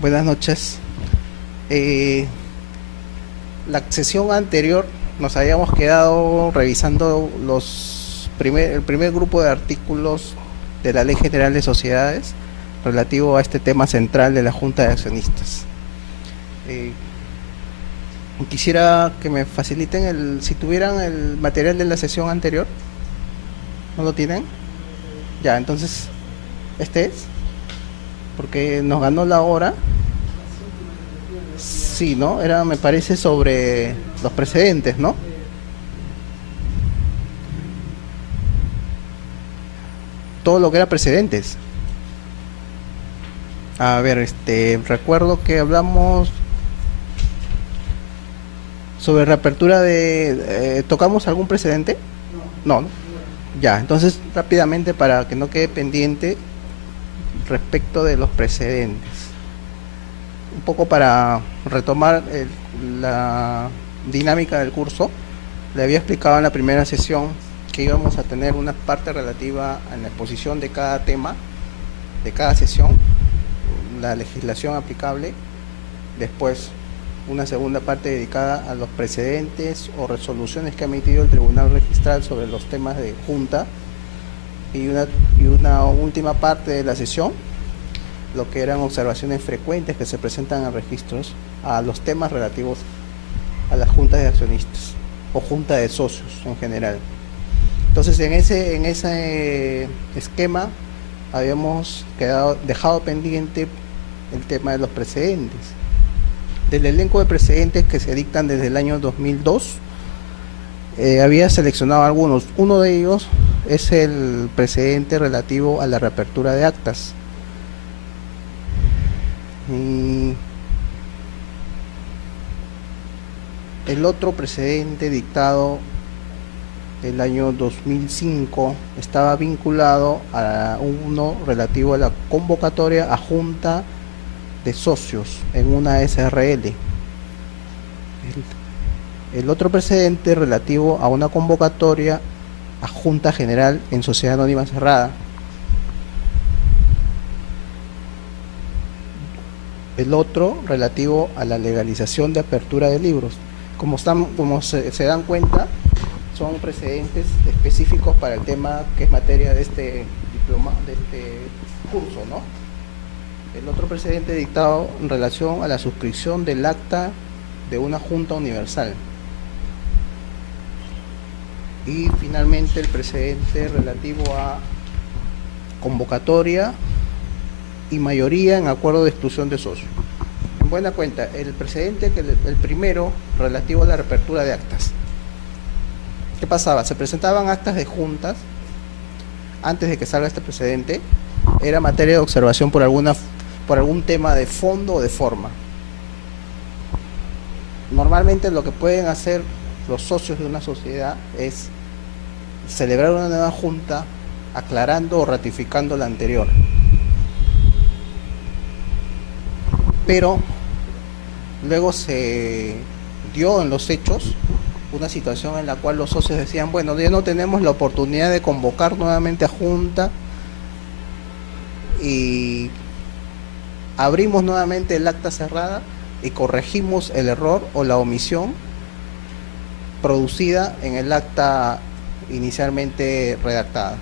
Buenas noches. Eh, la sesión anterior nos habíamos quedado revisando el primer grupo de artículos de la Ley General de Sociedades relativo a este tema central de la Junta de Accionistas. Eh, Quisiera que me faciliten si tuvieran el material de la sesión anterior. ¿No lo tienen? Ya, entonces, este es, porque nos ganó la hora. Sí, ¿no? Era, me parece, sobre los precedentes, ¿no? Todo lo que era precedentes. A ver, recuerdo que hablamos sobre reapertura ¿tocamos algún precedente? No, ¿no? Ya, entonces rápidamente para que no quede pendiente respecto de los precedentes. Un poco para retomar la dinámica del curso, le había explicado en la primera sesión que íbamos a tener una parte relativa a la exposición de cada tema, de cada sesión, la legislación aplicable, después una segunda parte dedicada a los precedentes o resoluciones que ha emitido el Tribunal Registral sobre los temas de junta, y una última parte de la sesión, lo que eran observaciones frecuentes que se presentan en registros a los temas relativos a las juntas de accionistas o junta de socios en general. Entonces en ese esquema habíamos dejado pendiente el tema de los precedentes. Del elenco de precedentes que se dictan desde el año 2002, había seleccionado algunos. Uno de ellos es el precedente relativo a la reapertura de actas. Y el otro precedente dictado el año 2005 estaba vinculado a uno relativo a la convocatoria a junta de socios en una SRL. El otro precedente relativo a una convocatoria a junta general en sociedad anónima cerrada. El otro relativo a la legalización de apertura de libros. Como se dan cuenta, son precedentes específicos para el tema que es materia de este diploma, de este curso, ¿no? El otro precedente dictado en relación a la suscripción del acta de una junta universal. Y finalmente el precedente relativo a convocatoria y mayoría en acuerdo de exclusión de socios. En buena cuenta, el precedente, el primero, relativo a la reapertura de actas. ¿Qué pasaba? Se presentaban actas de juntas antes de que salga este precedente. Era materia de observación por algún tema de fondo o de forma. Normalmente lo que pueden hacer los socios de una sociedad es celebrar una nueva junta aclarando o ratificando la anterior. Pero luego se dio en los hechos una situación en la cual los socios decían, bueno, ya no tenemos la oportunidad de convocar nuevamente a junta y abrimos nuevamente el acta cerrada y corregimos el error o la omisión producida en el acta inicialmente redactada.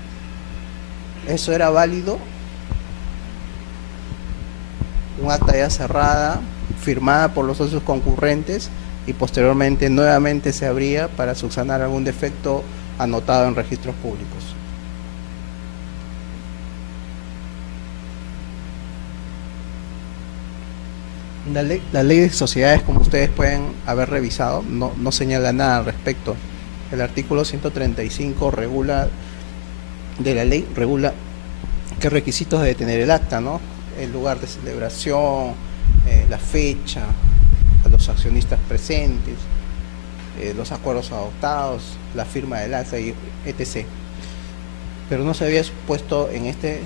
Eso era válido, un acta ya cerrada, firmada por los socios concurrentes, y posteriormente nuevamente se abría para subsanar algún defecto anotado en registros públicos. La ley de sociedades, como ustedes pueden haber revisado, no señala nada al respecto. El artículo 135 de la ley regula qué requisitos debe tener el acta, ¿no? El lugar de celebración, la fecha, a los accionistas presentes, los acuerdos adoptados, la firma del acta, etc. Pero no se había puesto en este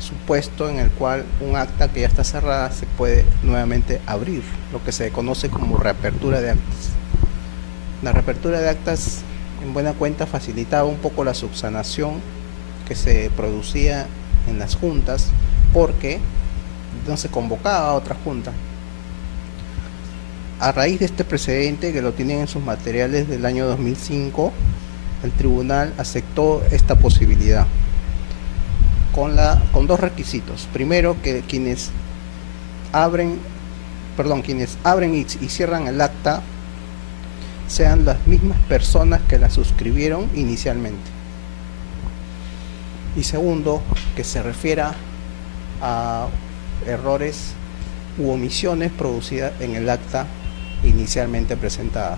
supuesto en el cual un acta que ya está cerrada se puede nuevamente abrir, lo que se conoce como reapertura de actas. La reapertura de actas, en buena cuenta, facilitaba un poco la subsanación que se producía en las juntas, porque no se convocaba a otra junta. A raíz de este precedente, que lo tienen en sus materiales del año 2005, el tribunal aceptó esta posibilidad con dos requisitos. Primero, que quienes abren y cierran el acta sean las mismas personas que la suscribieron inicialmente. Y segundo, que se refiera a errores u omisiones producidas en el acta inicialmente presentada.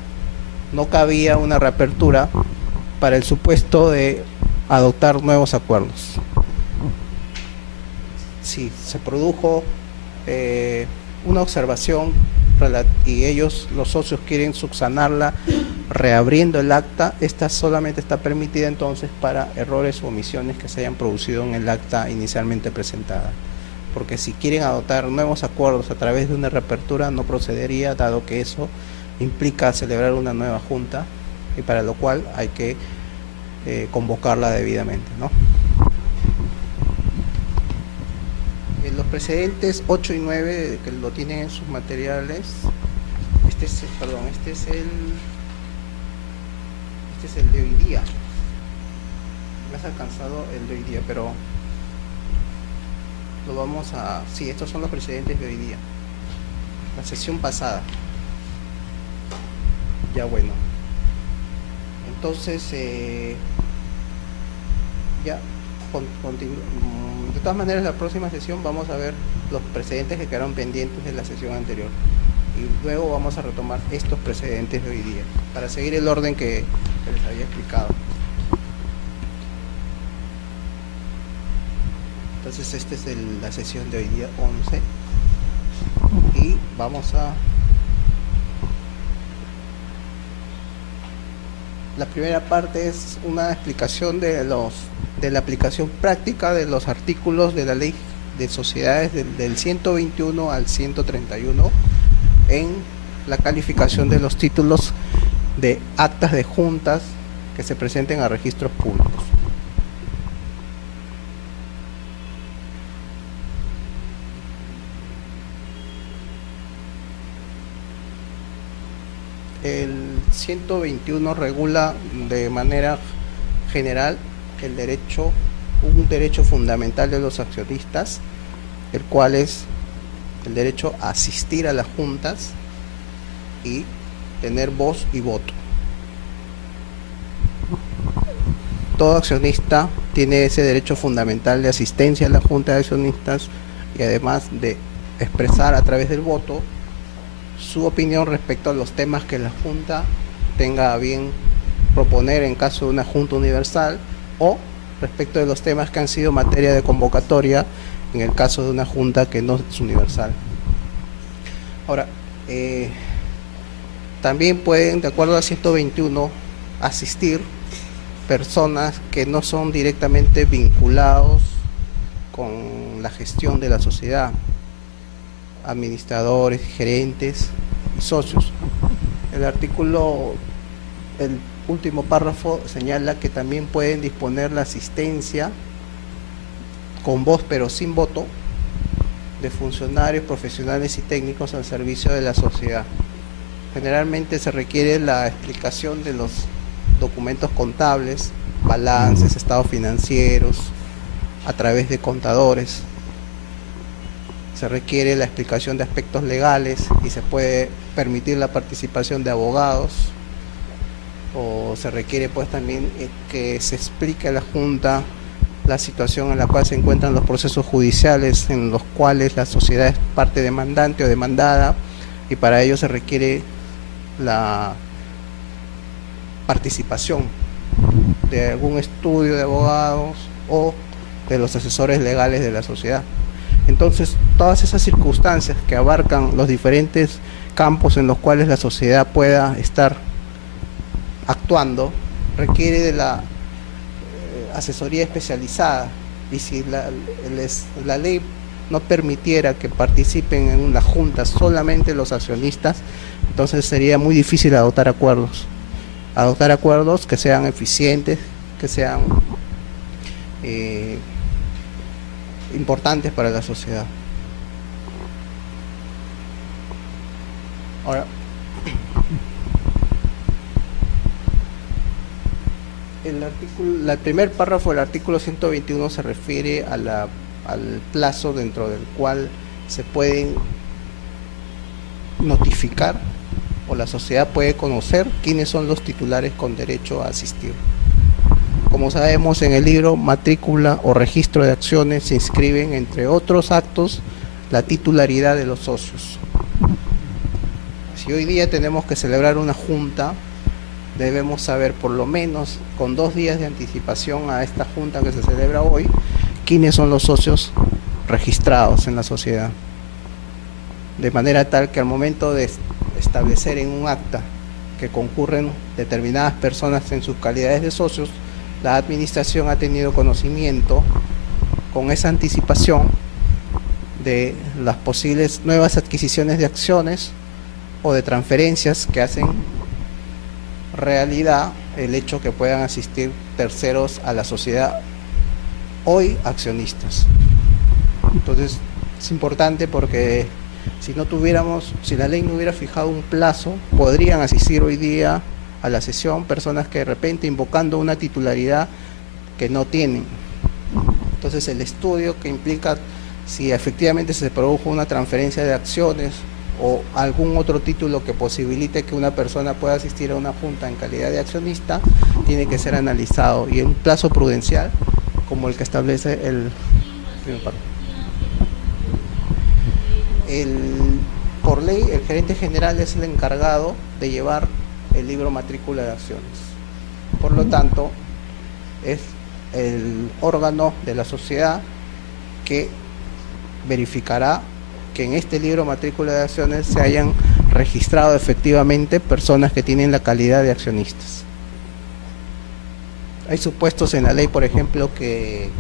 No cabía una reapertura para el supuesto de adoptar nuevos acuerdos. Si se produjo una observación y ellos, los socios, quieren subsanarla reabriendo el acta, esta solamente está permitida entonces para errores o omisiones que se hayan producido en el acta inicialmente presentada. Porque si quieren adoptar nuevos acuerdos a través de una reapertura, no procedería, dado que eso implica celebrar una nueva junta, y para lo cual hay que convocarla debidamente, ¿no? Los precedentes 8 y 9, que lo tienen en sus materiales, este es el de hoy día. Me has alcanzado el de hoy día, pero lo vamos a... Sí, estos son los precedentes de hoy día. La sesión pasada. Ya, bueno. Entonces, ya de todas maneras, la próxima sesión vamos a ver los precedentes que quedaron pendientes de la sesión anterior, y luego vamos a retomar estos precedentes de hoy día para seguir el orden que les había explicado. Entonces, esta es la sesión de hoy día 11, y vamos a... La primera parte es una explicación de la aplicación práctica de los artículos de la ley de sociedades del 121 al 131 en la calificación de los títulos de actas de juntas que se presenten a registros públicos. El 121 regula de manera general un derecho fundamental de los accionistas, el cual es el derecho a asistir a las juntas y tener voz y voto. Todo accionista tiene ese derecho fundamental de asistencia a la junta de accionistas, y además de expresar a través del voto su opinión respecto a los temas que la junta tenga a bien proponer en caso de una junta universal, o respecto de los temas que han sido materia de convocatoria en el caso de una junta que no es universal. Ahora, también pueden, de acuerdo al 121, asistir personas que no son directamente vinculados con la gestión de la sociedad, administradores, gerentes y socios. El último párrafo señala que también pueden disponer la asistencia con voz pero sin voto de funcionarios, profesionales y técnicos al servicio de la sociedad. Generalmente se requiere la explicación de los documentos contables, balances, estados financieros, a través de contadores. Se requiere la explicación de aspectos legales y se puede permitir la participación de abogados, o se requiere pues también que se explique a la Junta la situación en la cual se encuentran los procesos judiciales en los cuales la sociedad es parte demandante o demandada, y para ello se requiere la participación de algún estudio de abogados o de los asesores legales de la sociedad. Entonces, todas esas circunstancias que abarcan los diferentes campos en los cuales la sociedad pueda estar actuando requiere de la asesoría especializada, y si la ley no permitiera que participen en la junta solamente los accionistas, entonces sería muy difícil adoptar acuerdos que sean eficientes, que sean importantes para la sociedad. Ahora, el primer párrafo del artículo 121 se refiere a al plazo dentro del cual se pueden notificar o la sociedad puede conocer quiénes son los titulares con derecho a asistir. Como sabemos, en el libro matrícula o registro de acciones se inscriben, entre otros actos, la titularidad de los socios. Si hoy día tenemos que celebrar una junta, debemos saber por lo menos con 2 días de anticipación a esta junta que se celebra hoy, quiénes son los socios registrados en la sociedad. De manera tal que al momento de establecer en un acta que concurren determinadas personas en sus calidades de socios, la administración ha tenido conocimiento con esa anticipación de las posibles nuevas adquisiciones de acciones o de transferencias que hacen realidad el hecho que puedan asistir terceros a la sociedad, hoy accionistas. Entonces es importante porque si la ley no hubiera fijado un plazo, podrían asistir hoy día a la sesión personas que de repente invocando una titularidad que no tienen. Entonces el estudio que implica si efectivamente se produjo una transferencia de acciones o algún otro título que posibilite que una persona pueda asistir a una junta en calidad de accionista, tiene que ser analizado y en un plazo prudencial como el que establece el primer párrafo. Por ley, el gerente general es el encargado de llevar el libro matrícula de acciones. Por lo tanto, es el órgano de la sociedad que verificará que en este libro matrícula de acciones se hayan registrado efectivamente personas que tienen la calidad de accionistas. Hay supuestos en la ley, por ejemplo, que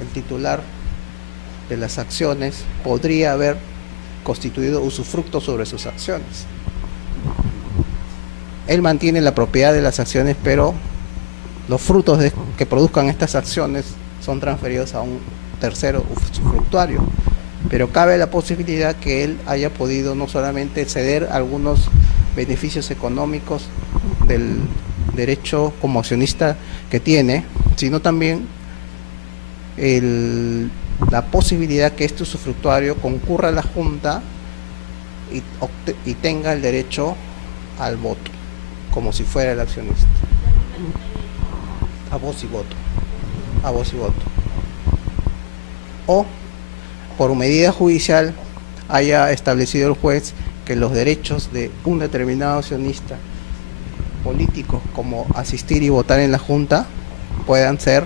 el titular de las acciones podría haber constituido usufructo sobre sus acciones. Él mantiene la propiedad de las acciones, pero los frutos que produzcan estas acciones son transferidos a un tercero usufructuario. Pero cabe la posibilidad que él haya podido no solamente ceder algunos beneficios económicos del derecho como accionista que tiene, sino también la posibilidad que este usufructuario concurra a la Junta y tenga el derecho al voto, como si fuera el accionista. A voz y voto. A voz y voto. O por medida judicial haya establecido el juez que los derechos de un determinado accionista político, como asistir y votar en la Junta, puedan ser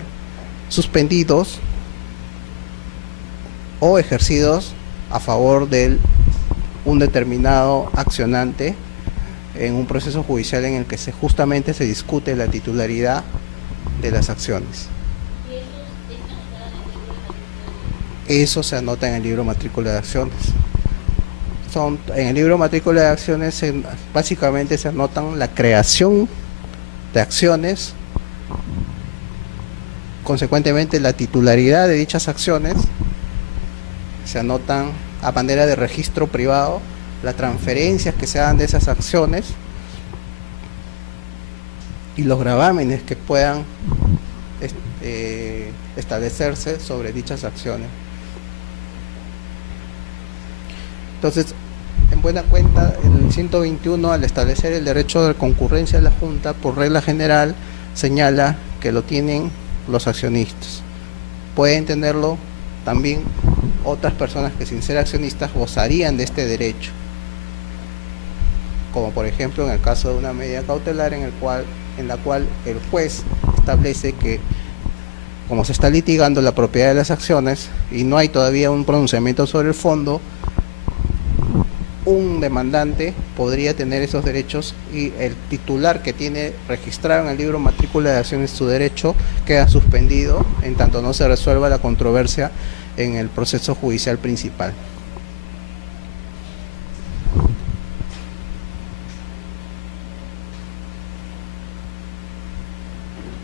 suspendidos o ejercidos a favor de un determinado accionante en un proceso judicial en el que justamente se discute la titularidad de las acciones. Eso se anota en el libro matrícula de acciones. En el libro matrícula de acciones básicamente se anotan la creación de acciones, consecuentemente la titularidad de dichas acciones, se anotan a manera de registro privado las transferencias que se hagan de esas acciones y los gravámenes que puedan establecerse sobre dichas acciones. Entonces, en buena cuenta, el 121, al establecer el derecho de concurrencia a la Junta, por regla general, señala que lo tienen los accionistas. Pueden tenerlo también otras personas que, sin ser accionistas, gozarían de este derecho, como por ejemplo en el caso de una medida cautelar en la cual el juez establece que, como se está litigando la propiedad de las acciones y no hay todavía un pronunciamiento sobre el fondo, un demandante podría tener esos derechos y el titular que tiene registrado en el libro matrícula de acciones su derecho queda suspendido en tanto no se resuelva la controversia en el proceso judicial principal.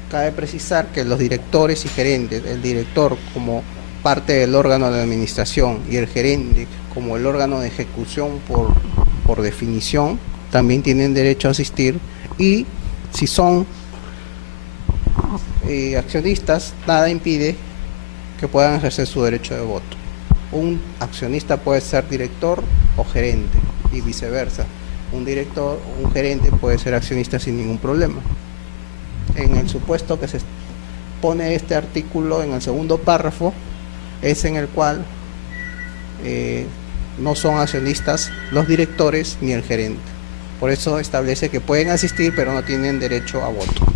Cabe precisar que los directores y gerentes, el director como parte del órgano de administración y el gerente como el órgano de ejecución por definición, también tienen derecho a asistir, y si son accionistas, nada impide que puedan ejercer su derecho de voto. Un accionista puede ser director o gerente y viceversa. Un director o un gerente puede ser accionista sin ningún problema. En el supuesto que se pone este artículo en el segundo párrafo, es en el cual no son accionistas los directores ni el gerente. Por eso establece que pueden asistir pero no tienen derecho a voto.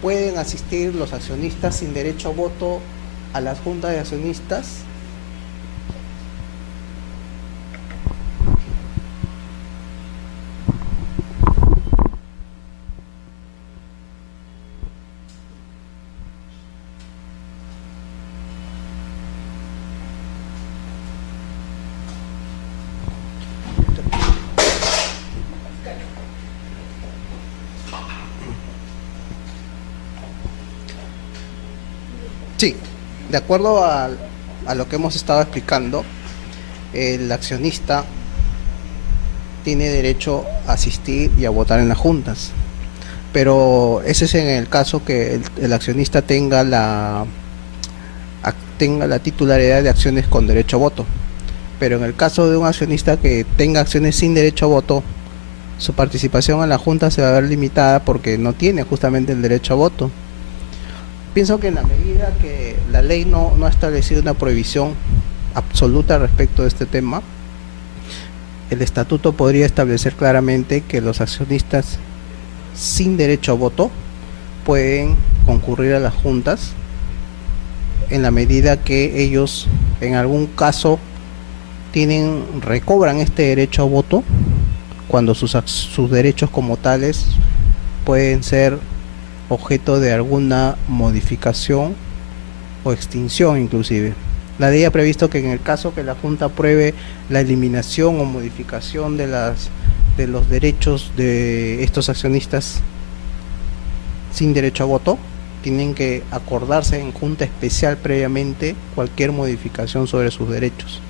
Pueden asistir los accionistas sin derecho a voto a las juntas de accionistas Sí, de acuerdo a lo que hemos estado explicando, el accionista tiene derecho a asistir y a votar en las juntas, pero ese es en el caso que el accionista tenga la titularidad de acciones con derecho a voto. Pero en el caso de un accionista que tenga acciones sin derecho a voto, su participación en la junta se va a ver limitada porque no tiene justamente el derecho a voto. Pienso que en la medida que la ley no ha establecido una prohibición absoluta respecto de este tema, el estatuto podría establecer claramente que los accionistas sin derecho a voto pueden concurrir a las juntas en la medida que ellos en algún caso recobran este derecho a voto cuando sus derechos como tales pueden ser objeto de alguna modificación o extinción inclusive. La ley ha previsto que en el caso que la Junta apruebe la eliminación o modificación de los derechos de estos accionistas sin derecho a voto, tienen que acordarse en Junta especial previamente cualquier modificación sobre sus derechos.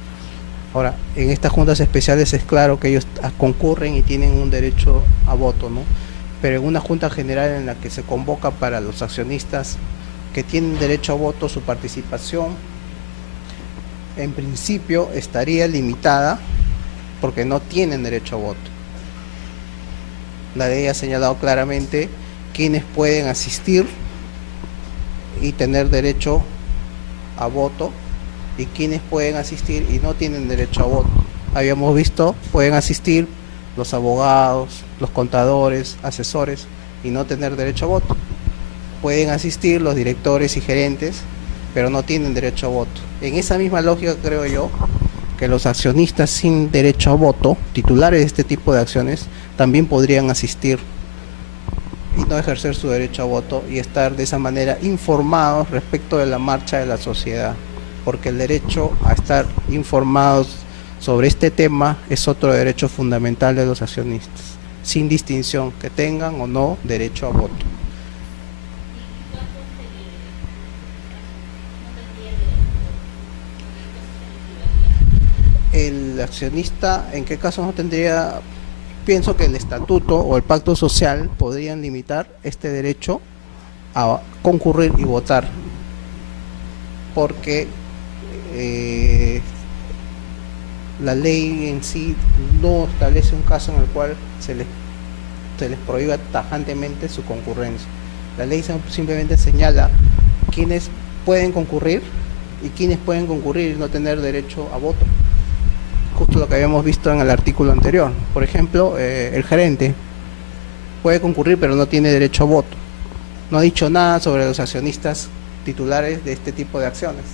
Ahora, en estas juntas especiales es claro que ellos concurren y tienen un derecho a voto, ¿no? Pero en una junta general en la que se convoca para los accionistas que tienen derecho a voto, su participación en principio estaría limitada porque no tienen derecho a voto. La ley ha señalado claramente quienes pueden asistir y tener derecho a voto y quienes pueden asistir y no tienen derecho a voto. Habíamos visto, pueden asistir los abogados, los contadores, asesores y no tener derecho a voto. Pueden asistir los directores y gerentes, pero no tienen derecho a voto. En esa misma lógica creo yo que los accionistas sin derecho a voto, titulares de este tipo de acciones, también podrían asistir y no ejercer su derecho a voto y estar de esa manera informados respecto de la marcha de la sociedad, porque el derecho a estar informados sobre este tema es otro derecho fundamental de los accionistas, sin distinción que tengan o no derecho a voto. El accionista, ¿en qué caso no tendría? Pienso que el estatuto o el pacto social podrían limitar este derecho a concurrir y votar, porque la ley en sí no establece un caso en el cual se les prohíba tajantemente su concurrencia. La ley simplemente señala quiénes pueden concurrir y quiénes pueden concurrir y no tener derecho a voto. Justo lo que habíamos visto en el artículo anterior. Por ejemplo, el gerente puede concurrir pero no tiene derecho a voto. No ha dicho nada sobre los accionistas titulares de este tipo de acciones.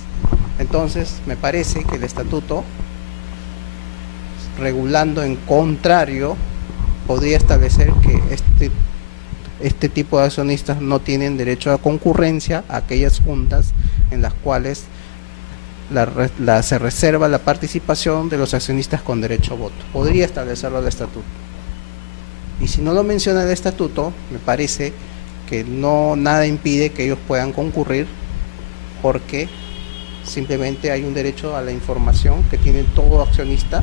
Entonces, me parece que el estatuto, regulando en contrario, podría establecer que este tipo de accionistas no tienen derecho a concurrencia a aquellas juntas en las cuales se reserva la participación de los accionistas con derecho a voto. Podría establecerlo el estatuto. Y si no lo menciona el estatuto, me parece que nada impide que ellos puedan concurrir, porque simplemente hay un derecho a la información que tiene todo accionista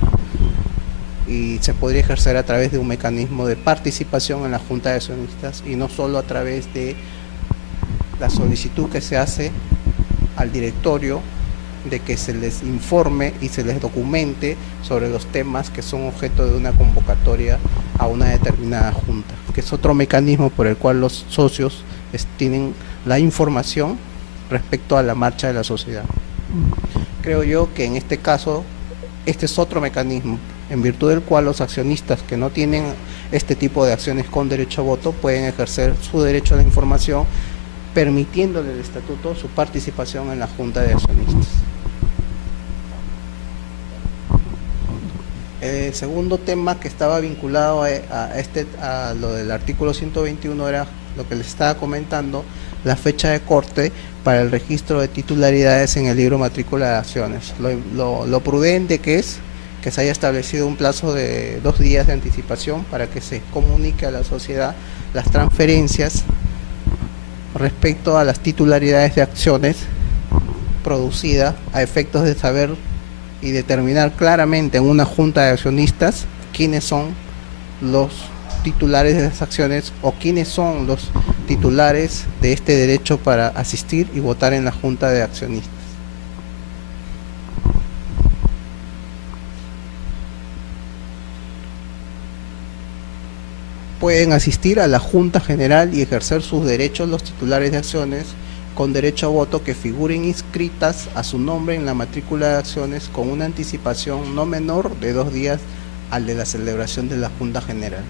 y se podría ejercer a través de un mecanismo de participación en la junta de accionistas y no solo a través de la solicitud que se hace al directorio de que se les informe y se les documente sobre los temas que son objeto de una convocatoria a una determinada junta, que es otro mecanismo por el cual los socios tienen la información respecto a la marcha de la sociedad. Creo yo que en este caso este es otro mecanismo en virtud del cual los accionistas que no tienen este tipo de acciones con derecho a voto pueden ejercer su derecho a la información, permitiéndole el estatuto su participación en la junta de accionistas. El segundo tema que estaba vinculado a lo del artículo 121 era lo que les estaba comentando, la fecha de corte para el registro de titularidades en el libro matrícula de acciones. Lo prudente que es que se haya establecido un plazo de 2 días de anticipación para que se comunique a la sociedad las transferencias respecto a las titularidades de acciones producidas a efectos de saber y determinar claramente en una junta de accionistas quiénes son los titulares de las acciones o quiénes son los titulares de este derecho para asistir y votar en la junta de accionistas. Pueden asistir a la Junta General y ejercer sus derechos los titulares de acciones con derecho a voto que figuren inscritas a su nombre en la matrícula de acciones con una anticipación no menor de 2 días al de la celebración de la Junta General.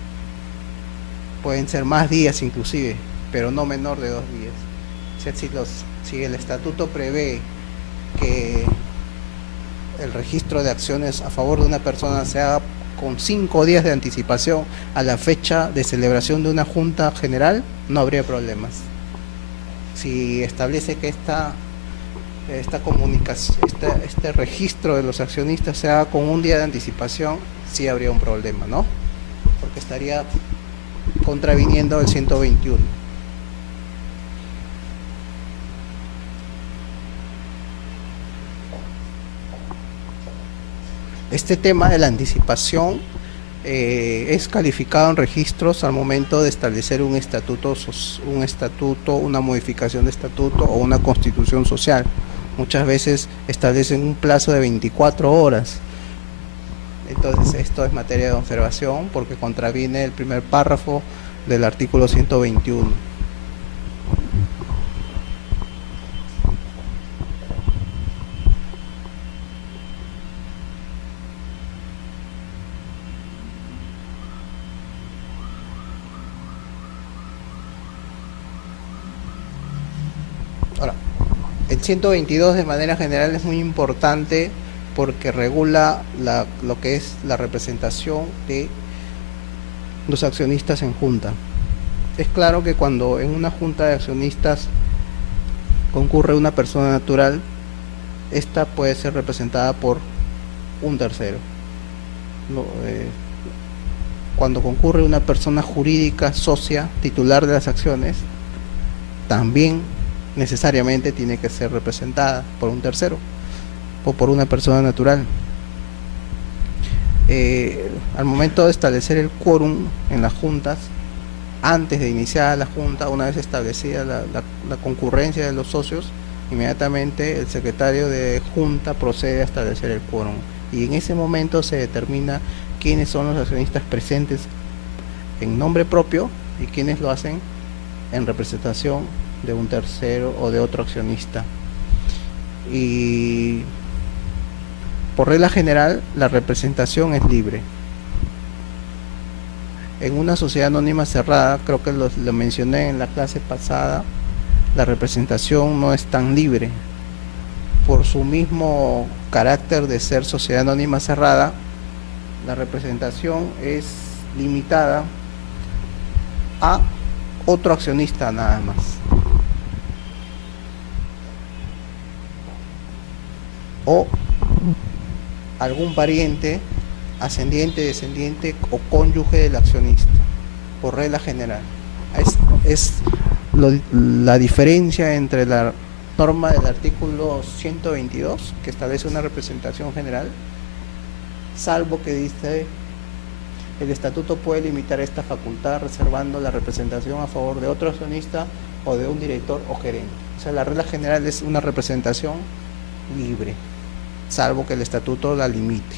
Pueden ser más días inclusive, pero no menor de 2 días. Si el estatuto prevé que el registro de acciones a favor de una persona se haga con 5 días de anticipación a la fecha de celebración de una Junta General, no habría problemas. Si establece que esta comunicación, este registro de los accionistas se haga con 1 día de anticipación, sí habría un problema, ¿no? Porque estaría contraviniendo el 121. Este tema de la anticipación es calificado en registros al momento de establecer un estatuto, una modificación de estatuto o una constitución social. Muchas veces establecen un plazo de 24 horas. Entonces esto es materia de observación porque contraviene el primer párrafo del artículo 121. Ahora, el 122 de manera general es muy importante porque regula lo que es la representación de los accionistas en junta. Es claro que cuando en una junta de accionistas concurre una persona natural, esta puede ser representada por un tercero. Cuando concurre una persona jurídica socia titular de las acciones, también necesariamente tiene que ser representada por un tercero o por una persona natural. Al momento de establecer el quórum en las juntas, antes de iniciar la junta, una vez establecida la concurrencia de los socios, inmediatamente el secretario de junta procede a establecer el quórum y en ese momento se determina quiénes son los accionistas presentes en nombre propio y quiénes lo hacen en representación de un tercero o de otro accionista. Y por regla general la representación es libre. En una sociedad anónima cerrada, creo que lo mencioné en la clase pasada, la representación no es tan libre. Por su mismo carácter de ser sociedad anónima cerrada, la representación es limitada a otro accionista nada más. O algún pariente, ascendiente, descendiente o cónyuge del accionista, por regla general. La diferencia entre la norma del artículo 122, que establece una representación general, salvo que dice el estatuto puede limitar esta facultad reservando la representación a favor de otro accionista o de un director o gerente. O sea, la regla general es una representación libre, salvo que el estatuto la limite.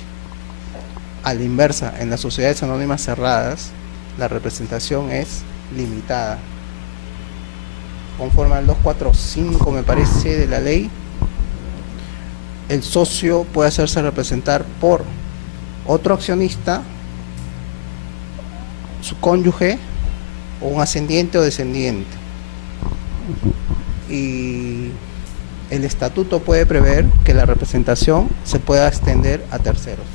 A la inversa, en las sociedades anónimas cerradas, la representación es limitada. Conforme al 245, me parece, de la ley, el socio puede hacerse representar por otro accionista, su cónyuge o un ascendiente o descendiente. Y el estatuto puede prever que la representación se pueda extender a terceros.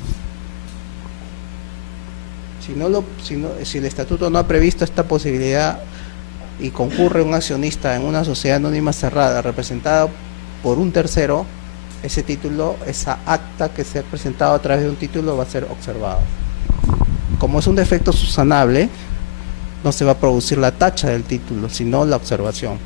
Si el estatuto no ha previsto esta posibilidad y concurre un accionista en una sociedad anónima cerrada representada por un tercero, ese título, esa acta que se ha presentado a través de un título va a ser observado. Como es un defecto subsanable, no se va a producir la tacha del título, sino la observación.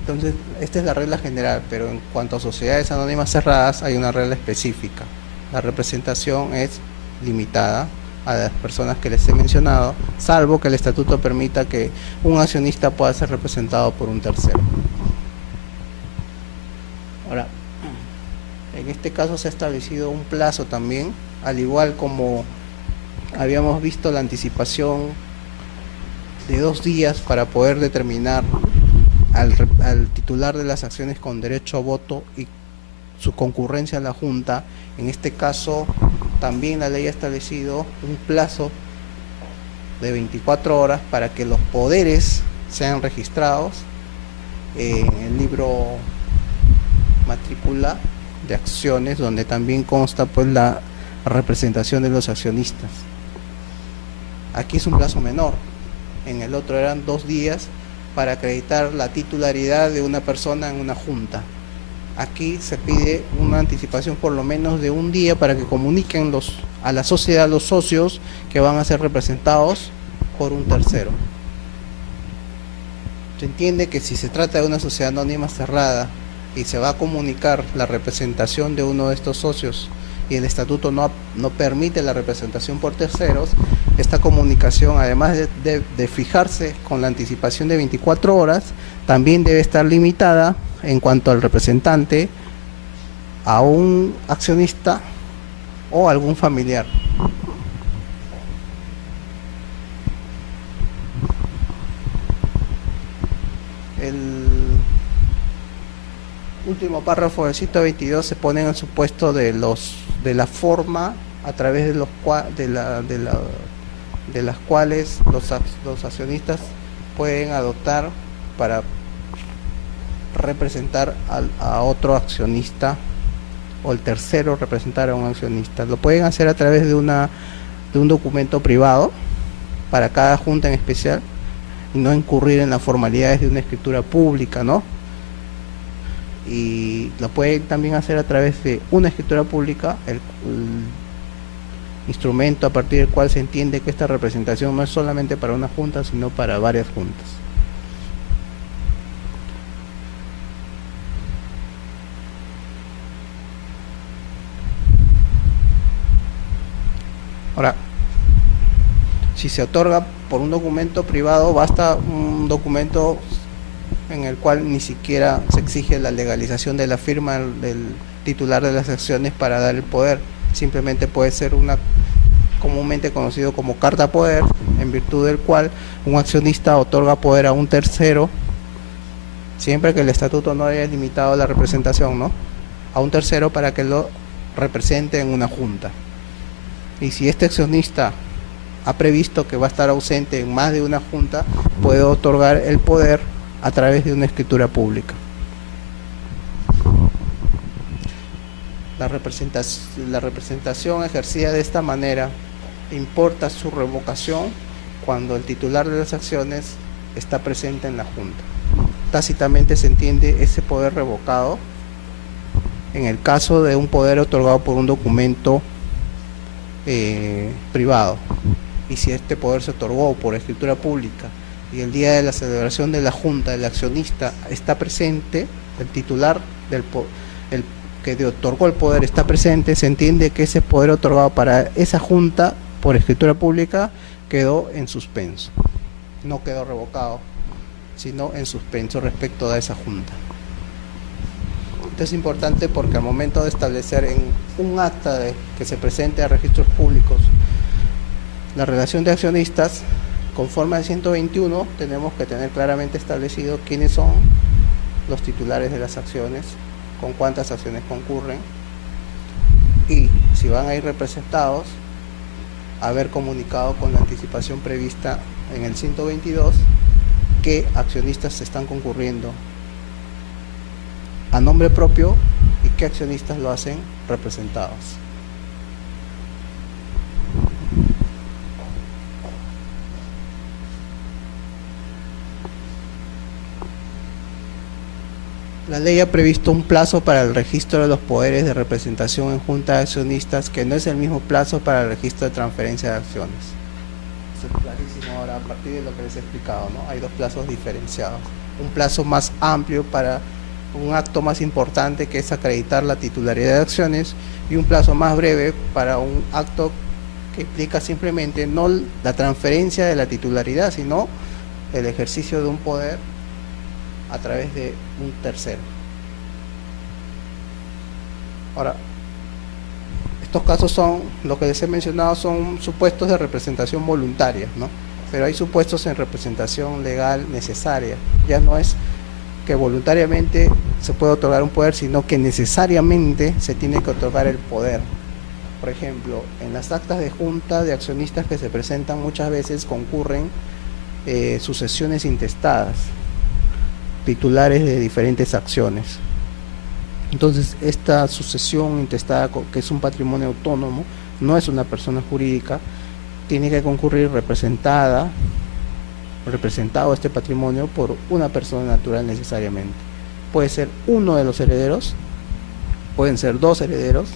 Entonces, esta es la regla general, pero en cuanto a sociedades anónimas cerradas hay una regla específica. La representación es limitada a las personas que les he mencionado, salvo que el estatuto permita que un accionista pueda ser representado por un tercero. Ahora, en este caso se ha establecido un plazo también, al igual como habíamos visto la anticipación de 2 días para poder determinar al titular de las acciones con derecho a voto y su concurrencia a la Junta. En este caso también la ley ha establecido un plazo de 24 horas para que los poderes sean registrados en el libro matrícula de acciones, donde también consta pues la representación de los accionistas. Aquí es un plazo menor, en el otro eran 2 días para acreditar la titularidad de una persona en una junta. Aquí se pide una anticipación por lo menos de 1 día para que comuniquen a la sociedad, los socios que van a ser representados por un tercero. Se entiende que si se trata de una sociedad anónima cerrada y se va a comunicar la representación de uno de estos socios y el estatuto no permite la representación por terceros, esta comunicación, además de fijarse con la anticipación de 24 horas, también debe estar limitada en cuanto al representante a un accionista o algún familiar. El último párrafo del 122 se pone en el supuesto de la forma a través de las cuales los accionistas pueden adoptar para representar a otro accionista, o el tercero representar a un accionista. Lo pueden hacer a través de un documento privado para cada junta en especial y no incurrir en las formalidades de una escritura pública, ¿no? Y lo pueden también hacer a través de una escritura pública, el instrumento a partir del cual se entiende que esta representación no es solamente para una junta, sino para varias juntas. Ahora, si se otorga por un documento privado, basta un documento en el cual ni siquiera se exige la legalización de la firma del titular de las acciones para dar el poder. Simplemente puede ser una comúnmente conocido como carta poder, en virtud del cual un accionista otorga poder a un tercero, siempre que el estatuto no haya limitado la representación, ¿no?, a un tercero para que lo represente en una junta. Y si este accionista ha previsto que va a estar ausente en más de una junta, puede otorgar el poder a través de una escritura pública. La representación ejercida de esta manera importa su revocación cuando el titular de las acciones está presente en la Junta. Tácitamente se entiende ese poder revocado en el caso de un poder otorgado por un documento privado, y si este poder se otorgó por escritura pública y el día de la celebración de la Junta el accionista está presente, el titular el que otorgó el poder está presente, se entiende que ese poder otorgado para esa Junta por escritura pública quedó en suspenso, no quedó revocado, sino en suspenso respecto a esa Junta. Esto es importante porque al momento de establecer en un acta que se presente a registros públicos la relación de accionistas, conforme al 121, tenemos que tener claramente establecido quiénes son los titulares de las acciones, con cuántas acciones concurren, y si van a ir representados, haber comunicado con la anticipación prevista en el 122 qué accionistas están concurriendo a nombre propio y qué accionistas lo hacen representados. La ley ha previsto un plazo para el registro de los poderes de representación en junta de accionistas que no es el mismo plazo para el registro de transferencia de acciones. Eso es clarísimo ahora a partir de lo que les he explicado, ¿no? Hay dos plazos diferenciados. Un plazo más amplio para un acto más importante que es acreditar la titularidad de acciones, y un plazo más breve para un acto que implica simplemente no la transferencia de la titularidad, sino el ejercicio de un poder a través de un tercero. Ahora, estos casos son, lo que les he mencionado, son supuestos de representación voluntaria, ¿no? Pero hay supuestos en representación legal necesaria. Ya no es que voluntariamente se puede otorgar un poder, sino que necesariamente se tiene que otorgar el poder. Por ejemplo, en las actas de junta de accionistas que se presentan muchas veces concurren sucesiones intestadas, titulares de diferentes acciones. Entonces, esta sucesión intestada, que es un patrimonio autónomo, no es una persona jurídica, tiene que concurrir representado este patrimonio por una persona natural necesariamente. Puede ser uno de los herederos, pueden ser dos herederos.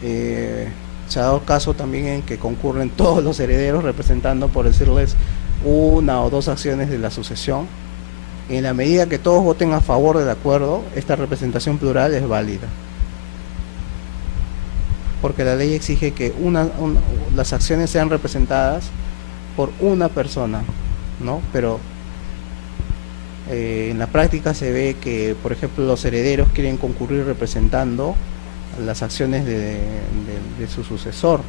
Se ha dado caso también en que concurren todos los herederos representando, por decirles, una o dos acciones de la sucesión. En la medida que todos voten a favor del acuerdo, esta representación plural es válida, porque la ley exige que las acciones sean representadas por una persona, ¿no? Pero en la práctica se ve que, por ejemplo, los herederos quieren concurrir representando las acciones de su sucesor.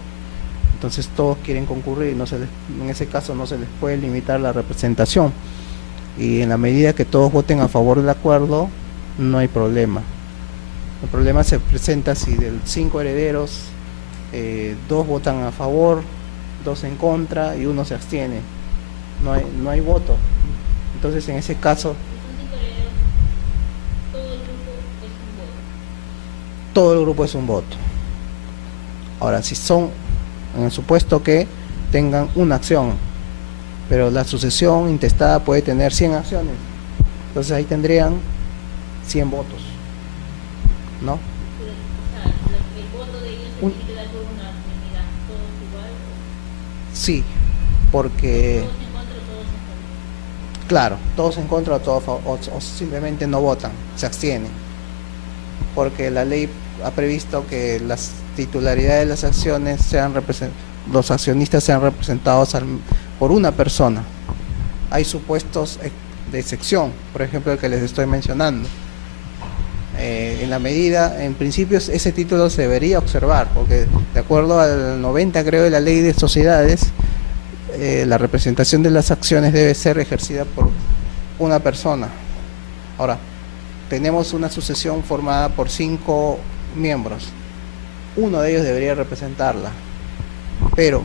Entonces todos quieren concurrir y en ese caso no se les puede limitar la representación. Y en la medida que todos voten a favor del acuerdo, no hay problema. El problema se presenta si de 5 herederos, 2 votan a favor, 2 en contra y 1 se abstiene. No hay voto. Entonces, en ese caso, todo el grupo es un voto. Ahora, si son, en el supuesto que tengan una acción, pero la sucesión intestada puede tener 100 acciones, entonces ahí tendrían 100 votos, ¿no? ¿El voto de ellos se tiene que dar por unanimidad, todos igual? Sí, porque ¿Todos en contra o todos en favor? claro, todos en contra o todos o simplemente no votan, se abstienen, porque la ley ha previsto que las titularidades de las acciones los accionistas sean representados por una persona. Hay supuestos de excepción, por ejemplo el que les estoy mencionando. En la medida, en principio ese título se debería observar, porque de acuerdo al 90 creo de la ley de sociedades, la representación de las acciones debe ser ejercida por una persona. Ahora, tenemos una sucesión formada por 5 miembros, uno de ellos debería representarla, pero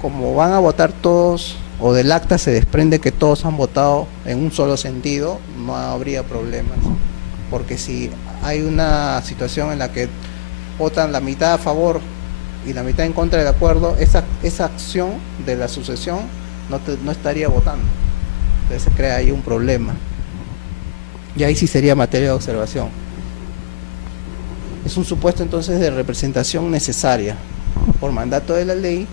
como van a votar todos, o del acta se desprende que todos han votado en un solo sentido, no habría problemas, porque si hay una situación en la que votan la mitad a favor y la mitad en contra del acuerdo, esa acción de la sucesión no estaría votando. Entonces se crea ahí un problema. Y ahí sí sería materia de observación. Es un supuesto entonces de representación necesaria. Por mandato de la ley,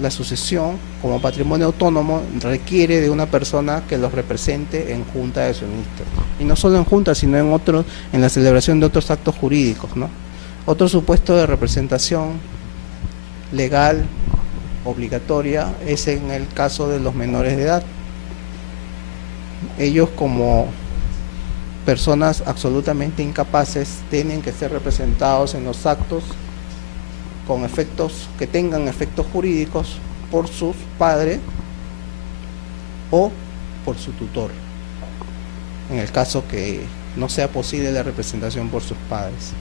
la sucesión como patrimonio autónomo requiere de una persona que los represente en junta de accionistas. Y no solo en junta, sino en la celebración de otros actos jurídicos, ¿no? Otro supuesto de representación legal obligatoria es en el caso de los menores de edad. Ellos, como personas absolutamente incapaces, tienen que ser representados en los actos con efectos que tengan efectos jurídicos por sus padres o por su tutor, en el caso que no sea posible la representación por sus padres.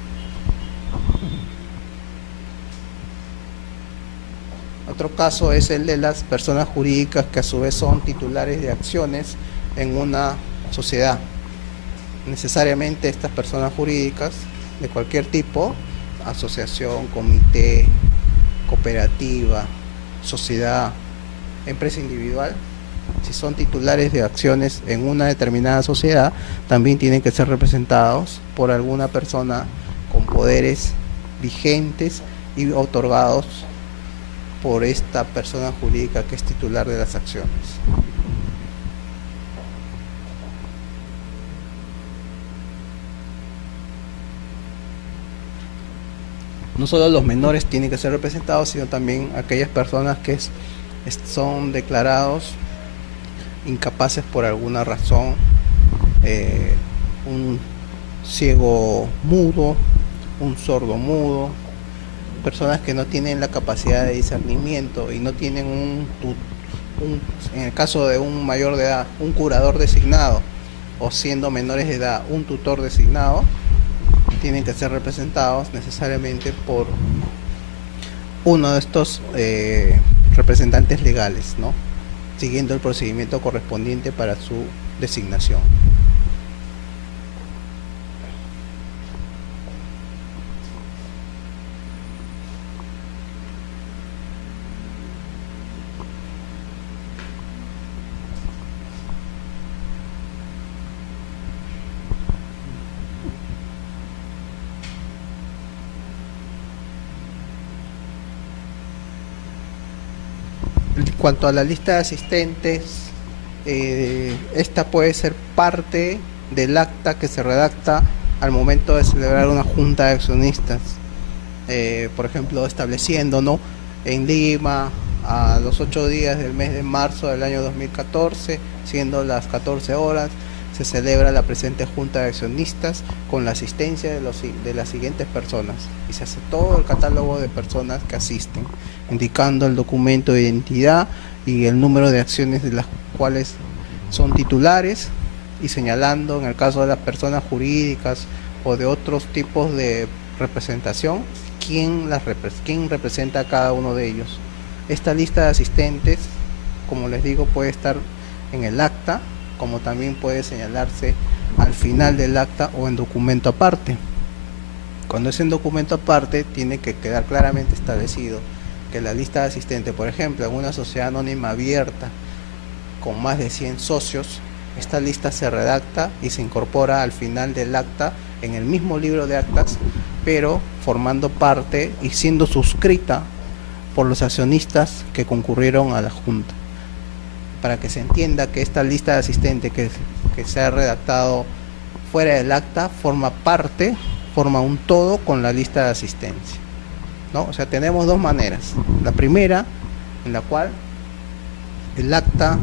Otro caso es el de las personas jurídicas que a su vez son titulares de acciones en una sociedad. Necesariamente estas personas jurídicas de cualquier tipo, asociación, comité, cooperativa, sociedad, empresa individual, si son titulares de acciones en una determinada sociedad, también tienen que ser representados por alguna persona con poderes vigentes y otorgados por esta persona jurídica que es titular de las acciones. No solo los menores tienen que ser representados, sino también aquellas personas que son declarados incapaces por alguna razón, un ciego mudo, un sordo mudo, personas que no tienen la capacidad de discernimiento y no tienen en el caso de un mayor de edad, un curador designado, o siendo menores de edad, un tutor designado, tienen que ser representados necesariamente por uno de estos representantes legales, ¿no? Siguiendo el procedimiento correspondiente para su designación. En cuanto a la lista de asistentes, esta puede ser parte del acta que se redacta al momento de celebrar una junta de accionistas, por ejemplo, estableciendo, ¿no?, en Lima a los 8 días del mes de marzo del año 2014, siendo las 14 horas, se celebra la presente junta de accionistas con la asistencia de las siguientes personas, y se hace todo el catálogo de personas que asisten, indicando el documento de identidad y el número de acciones de las cuales son titulares, y señalando, en el caso de las personas jurídicas o de otros tipos de representación, quién representa a cada uno de ellos. Esta lista de asistentes, como les digo, puede estar en el acta, como también puede señalarse al final del acta o en documento aparte. Cuando es en documento aparte, tiene que quedar claramente establecido que la lista de asistentes, por ejemplo, en una sociedad anónima abierta con más de 100 socios, esta lista se redacta y se incorpora al final del acta en el mismo libro de actas, pero formando parte y siendo suscrita por los accionistas que concurrieron a la junta, para que se entienda que esta lista de asistentes que se ha redactado fuera del acta forma un todo con la lista de asistencia, ¿no? O sea, tenemos dos maneras. La primera, en la cual el acta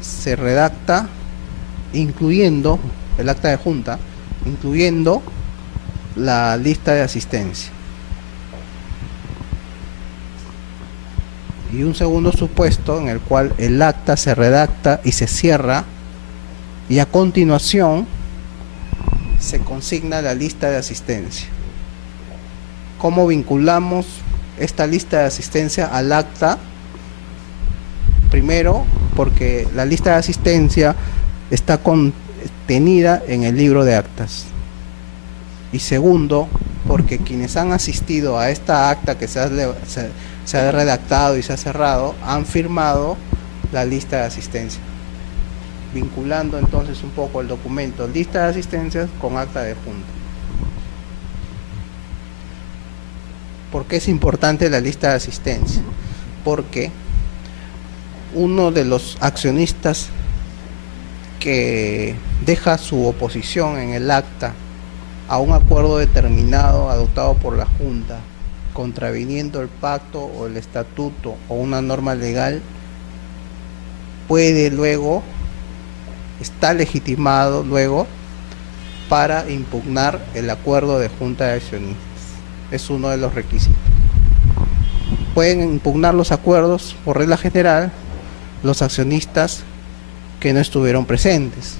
se redacta incluyendo el acta de junta, incluyendo la lista de asistencia. Y un segundo supuesto en el cual el acta se redacta y se cierra, y a continuación se consigna la lista de asistencia. ¿Cómo vinculamos esta lista de asistencia al acta? Primero, porque la lista de asistencia está contenida en el libro de actas. Y segundo, porque quienes han asistido a esta acta que se ha redactado y se ha cerrado han firmado la lista de asistencia, vinculando entonces un poco el documento lista de asistencias con acta de junta. ¿Por qué es importante la lista de asistencia? Porque uno de los accionistas que deja su oposición en el acta a un acuerdo determinado adoptado por la Junta, contraviniendo el pacto o el estatuto o una norma legal, puede luego, está legitimado luego para impugnar el acuerdo de Junta de Accionistas. Es uno de los requisitos. Pueden impugnar los acuerdos, por regla general, los accionistas que no estuvieron presentes,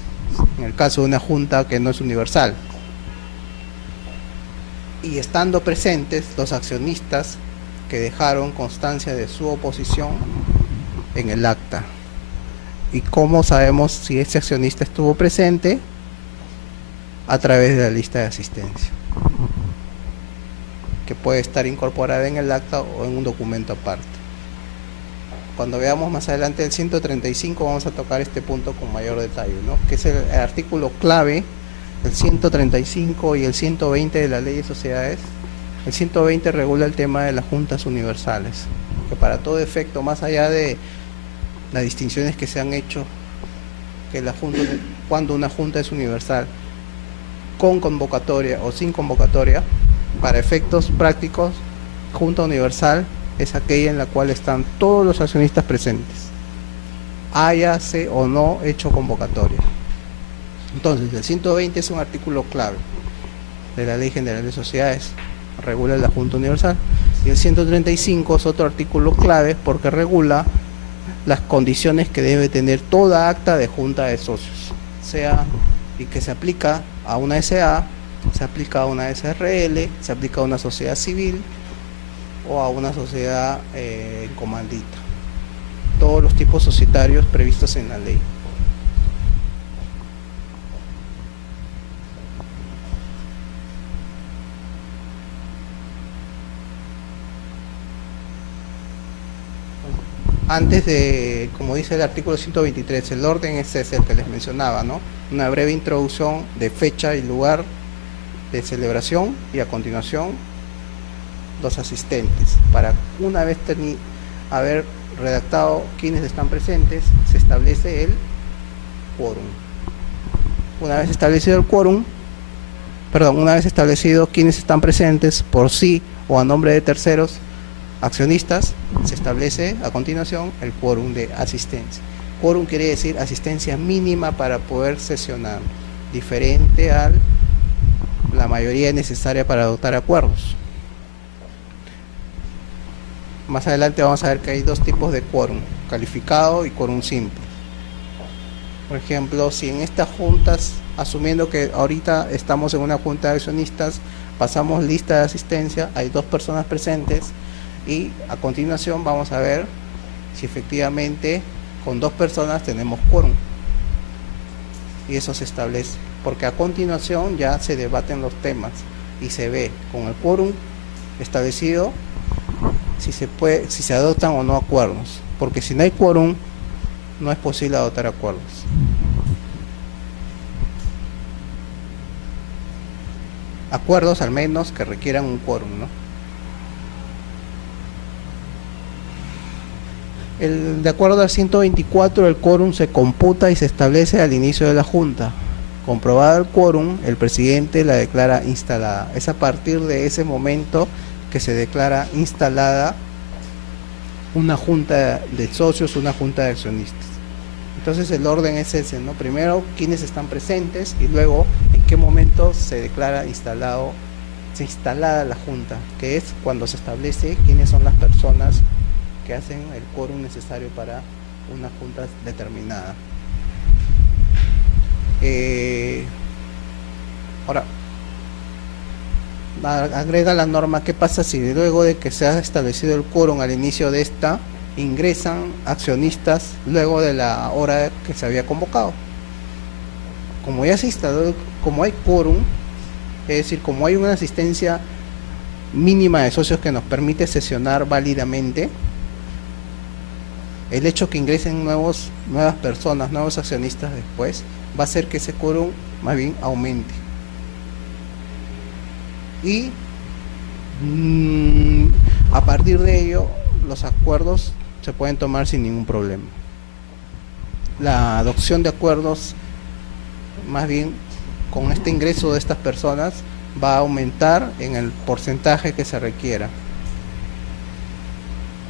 en el caso de una junta que no es universal. Y estando presentes los accionistas que dejaron constancia de su oposición en el acta. ¿Y cómo sabemos si ese accionista estuvo presente? A través de la lista de asistencia, que puede estar incorporada en el acta o en un documento aparte. Cuando veamos más adelante el 135 vamos a tocar este punto con mayor detalle, ¿no? Que es el artículo clave, el 135 y el 120 de la Ley de Sociedades. El 120 regula el tema de las juntas universales, que para todo efecto, más allá de las distinciones que se han hecho, que la junta, cuando una junta es universal, con convocatoria o sin convocatoria, para efectos prácticos, junta universal es aquella en la cual están todos los accionistas presentes, háyase o no hecho convocatoria. Entonces, el 120 es un artículo clave de la Ley General de Sociedades, regula la Junta Universal, y el 135 es otro artículo clave porque regula las condiciones que debe tener toda acta de junta de socios, y que se aplica a una SA, se aplica a una SRL, se aplica a una sociedad civil o a una sociedad comandita. Todos los tipos societarios previstos en la ley. Antes de, como dice el artículo 123, el orden es ese, el que les mencionaba, ¿no? Una breve introducción de fecha y lugar de celebración, y a continuación los asistentes. Para una vez haber redactado quienes están presentes, se establece el quórum. Una vez establecido el quórum, una vez establecido quienes están presentes por sí o a nombre de terceros accionistas, se establece a continuación el quórum de asistencia. Quórum quiere decir asistencia mínima para poder sesionar, diferente a la mayoría necesaria para adoptar acuerdos. Más adelante vamos a ver que hay dos tipos de quórum, calificado y quórum simple. Por ejemplo, si en estas juntas, asumiendo que ahorita estamos en una junta de accionistas, pasamos lista de asistencia, hay 2 personas presentes, y a continuación vamos a ver si efectivamente con 2 personas tenemos quórum, y eso se establece, porque a continuación ya se debaten los temas y se ve con el quórum establecido si se adoptan o no acuerdos, porque si no hay quórum no es posible adoptar acuerdos. Acuerdos al menos que requieran un quórum, ¿no? De acuerdo al 124, el quórum se computa y se establece al inicio de la junta. Comprobado el quórum, el presidente la declara instalada. Es a partir de ese momento que se declara instalada una junta de socios, una junta de accionistas. Entonces el orden es ese, ¿no? Primero, quiénes están presentes, y luego en qué momento se declara instalada la junta, que es cuando se establece quiénes son las personas que hacen el quórum necesario para una junta determinada. Ahora, agrega la norma: ¿qué pasa si luego de que se ha establecido el quórum al inicio de esta, ingresan accionistas luego de la hora que se había convocado? Como ya se instaló, como hay quórum, es decir, como hay una asistencia mínima de socios que nos permite sesionar válidamente, el hecho que ingresen nuevas personas, nuevos accionistas después, va a hacer que ese quórum más bien aumente. Y a partir de ello, los acuerdos se pueden tomar sin ningún problema. La adopción de acuerdos, más bien con este ingreso de estas personas, va a aumentar en el porcentaje que se requiera.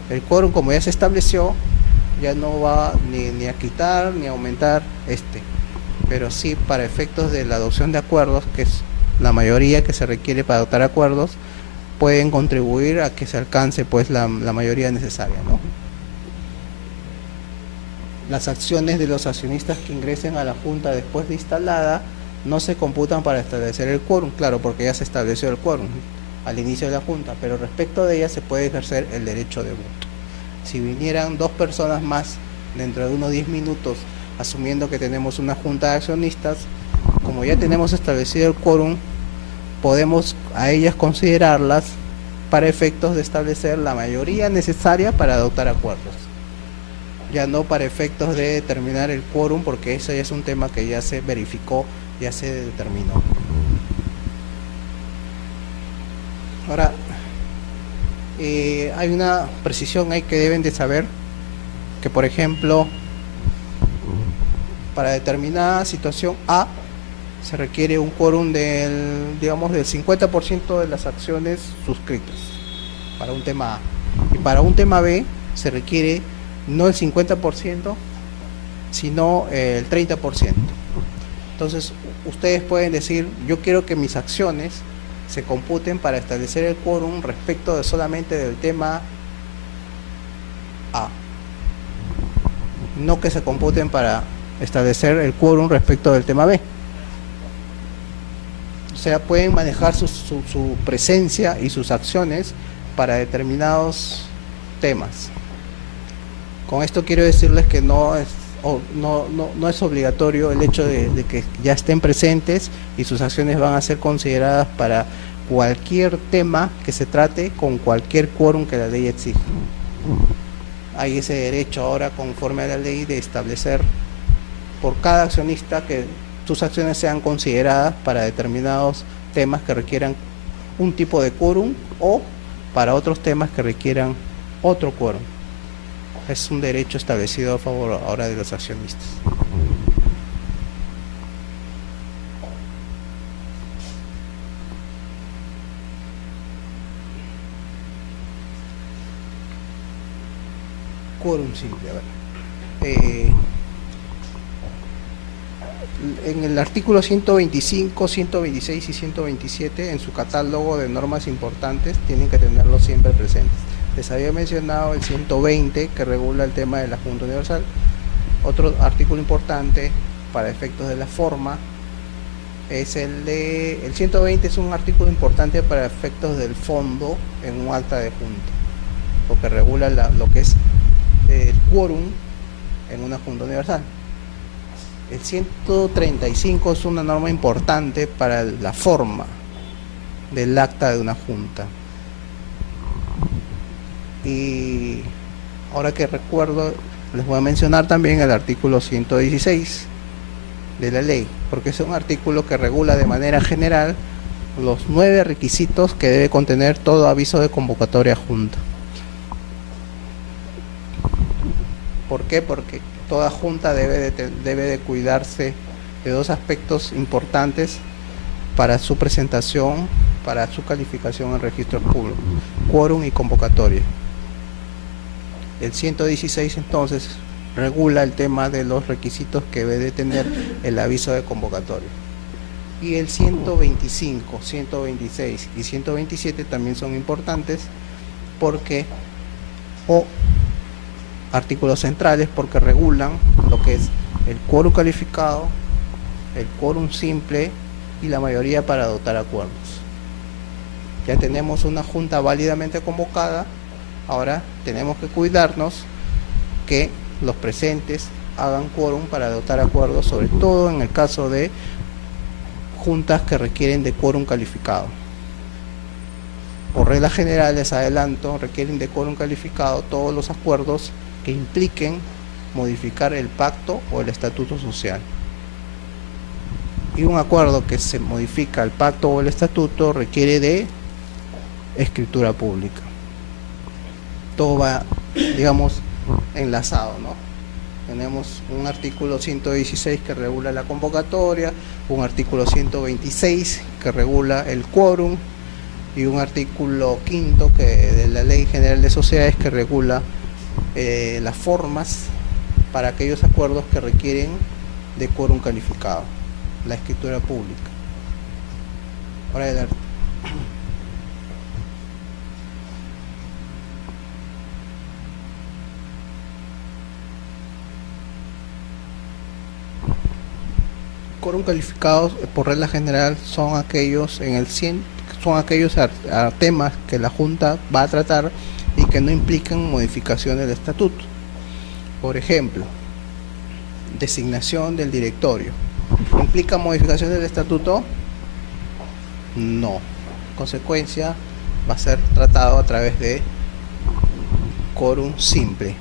El quórum, como ya se estableció, ya no va ni a quitar ni a aumentar pero sí para efectos de la adopción de acuerdos, que es la mayoría que se requiere para adoptar acuerdos, pueden contribuir a que se alcance pues la mayoría necesaria, ¿no? Las acciones de los accionistas que ingresen a la junta después de instalada no se computan para establecer el quórum, claro, porque ya se estableció el quórum al inicio de la junta, pero respecto de ella se puede ejercer el derecho de voto. Si vinieran 2 personas más dentro de unos 10 minutos, asumiendo que tenemos una junta de accionistas, como ya tenemos establecido el quórum, podemos a ellas considerarlas para efectos de establecer la mayoría necesaria para adoptar acuerdos, ya no para efectos de determinar el quórum, porque eso ya es un tema que ya se verificó, ya se determinó. Ahora, hay una precisión ahí que deben de saber, que por ejemplo, para determinada situación A se requiere un quórum del 50% de las acciones suscritas para un tema A, y para un tema B se requiere no el 50%, sino el 30%. Entonces ustedes pueden decir: yo quiero que mis acciones se computen para establecer el quórum respecto de solamente del tema A, no que se computen para establecer el quórum respecto del tema B. O sea, pueden manejar su presencia y sus acciones para determinados temas. Con esto quiero decirles que no es obligatorio el hecho de que ya estén presentes y sus acciones van a ser consideradas para cualquier tema que se trate con cualquier quórum que la ley exige. Hay ese derecho ahora, conforme a la ley, de establecer por cada accionista que sus acciones sean consideradas para determinados temas que requieran un tipo de quórum, o para otros temas que requieran otro quórum. Es un derecho establecido a favor ahora de los accionistas. Quórum simple, a ver. En el artículo 125, 126 y 127, en su catálogo de normas importantes, tienen que tenerlo siempre presentes. Les había mencionado el 120, que regula el tema de la Junta Universal. Otro artículo importante para efectos de la forma es el 120, es un artículo importante para efectos del fondo en un acta de junta, porque regula lo que es el quórum en una Junta Universal. El 135 es una norma importante para la forma del acta de una junta. Y ahora que recuerdo, les voy a mencionar también el artículo 116 de la ley, porque es un artículo que regula de manera general los 9 requisitos que debe contener todo aviso de convocatoria junta. ¿Por qué? Porque toda junta debe de cuidarse de 2 aspectos importantes para su presentación, para su calificación en registros públicos: quórum y convocatoria. El 116 entonces regula el tema de los requisitos que debe de tener el aviso de convocatoria. Y el 125, 126 y 127 también son importantes porque, artículos centrales, porque regulan lo que es el quórum calificado, el quórum simple y la mayoría para adoptar acuerdos. Ya tenemos una junta válidamente convocada, ahora tenemos que cuidarnos que los presentes hagan quórum para adoptar acuerdos, sobre todo en el caso de juntas que requieren de quórum calificado. Por regla general, les adelanto, requieren de quórum calificado todos los acuerdos que impliquen modificar el pacto o el estatuto social. Y un acuerdo que se modifica el pacto o el estatuto requiere de escritura pública. Todo va, digamos, enlazado, ¿no? Tenemos un artículo 116 que regula la convocatoria, un artículo 126 que regula el quórum y un artículo 5 de la Ley General de Sociedades que regula las formas para aquellos acuerdos que requieren de quórum calificado, la escritura pública. Ahora el quórum calificados por regla general son aquellos temas que la Junta va a tratar y que no implican modificación del estatuto. Por ejemplo, designación del directorio. ¿Implica modificación del estatuto? No. En consecuencia, va a ser tratado a través de quórum simple.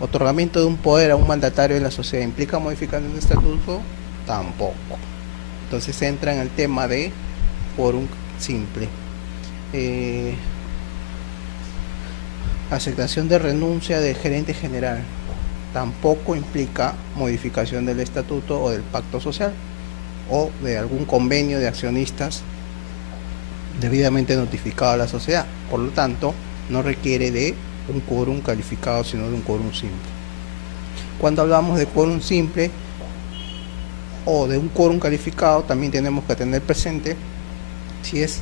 Otorgamiento de un poder a un mandatario de la sociedad, ¿implica modificación del estatuto? Tampoco. Entonces entra en el tema de quórum simple. Aceptación de renuncia del gerente general tampoco implica modificación del estatuto o del pacto social o de algún convenio de accionistas debidamente notificado a la sociedad. Por lo tanto, no requiere de un quórum calificado, sino de un quórum simple. Cuando hablamos de quórum simple o de un quórum calificado, también tenemos que tener presente si es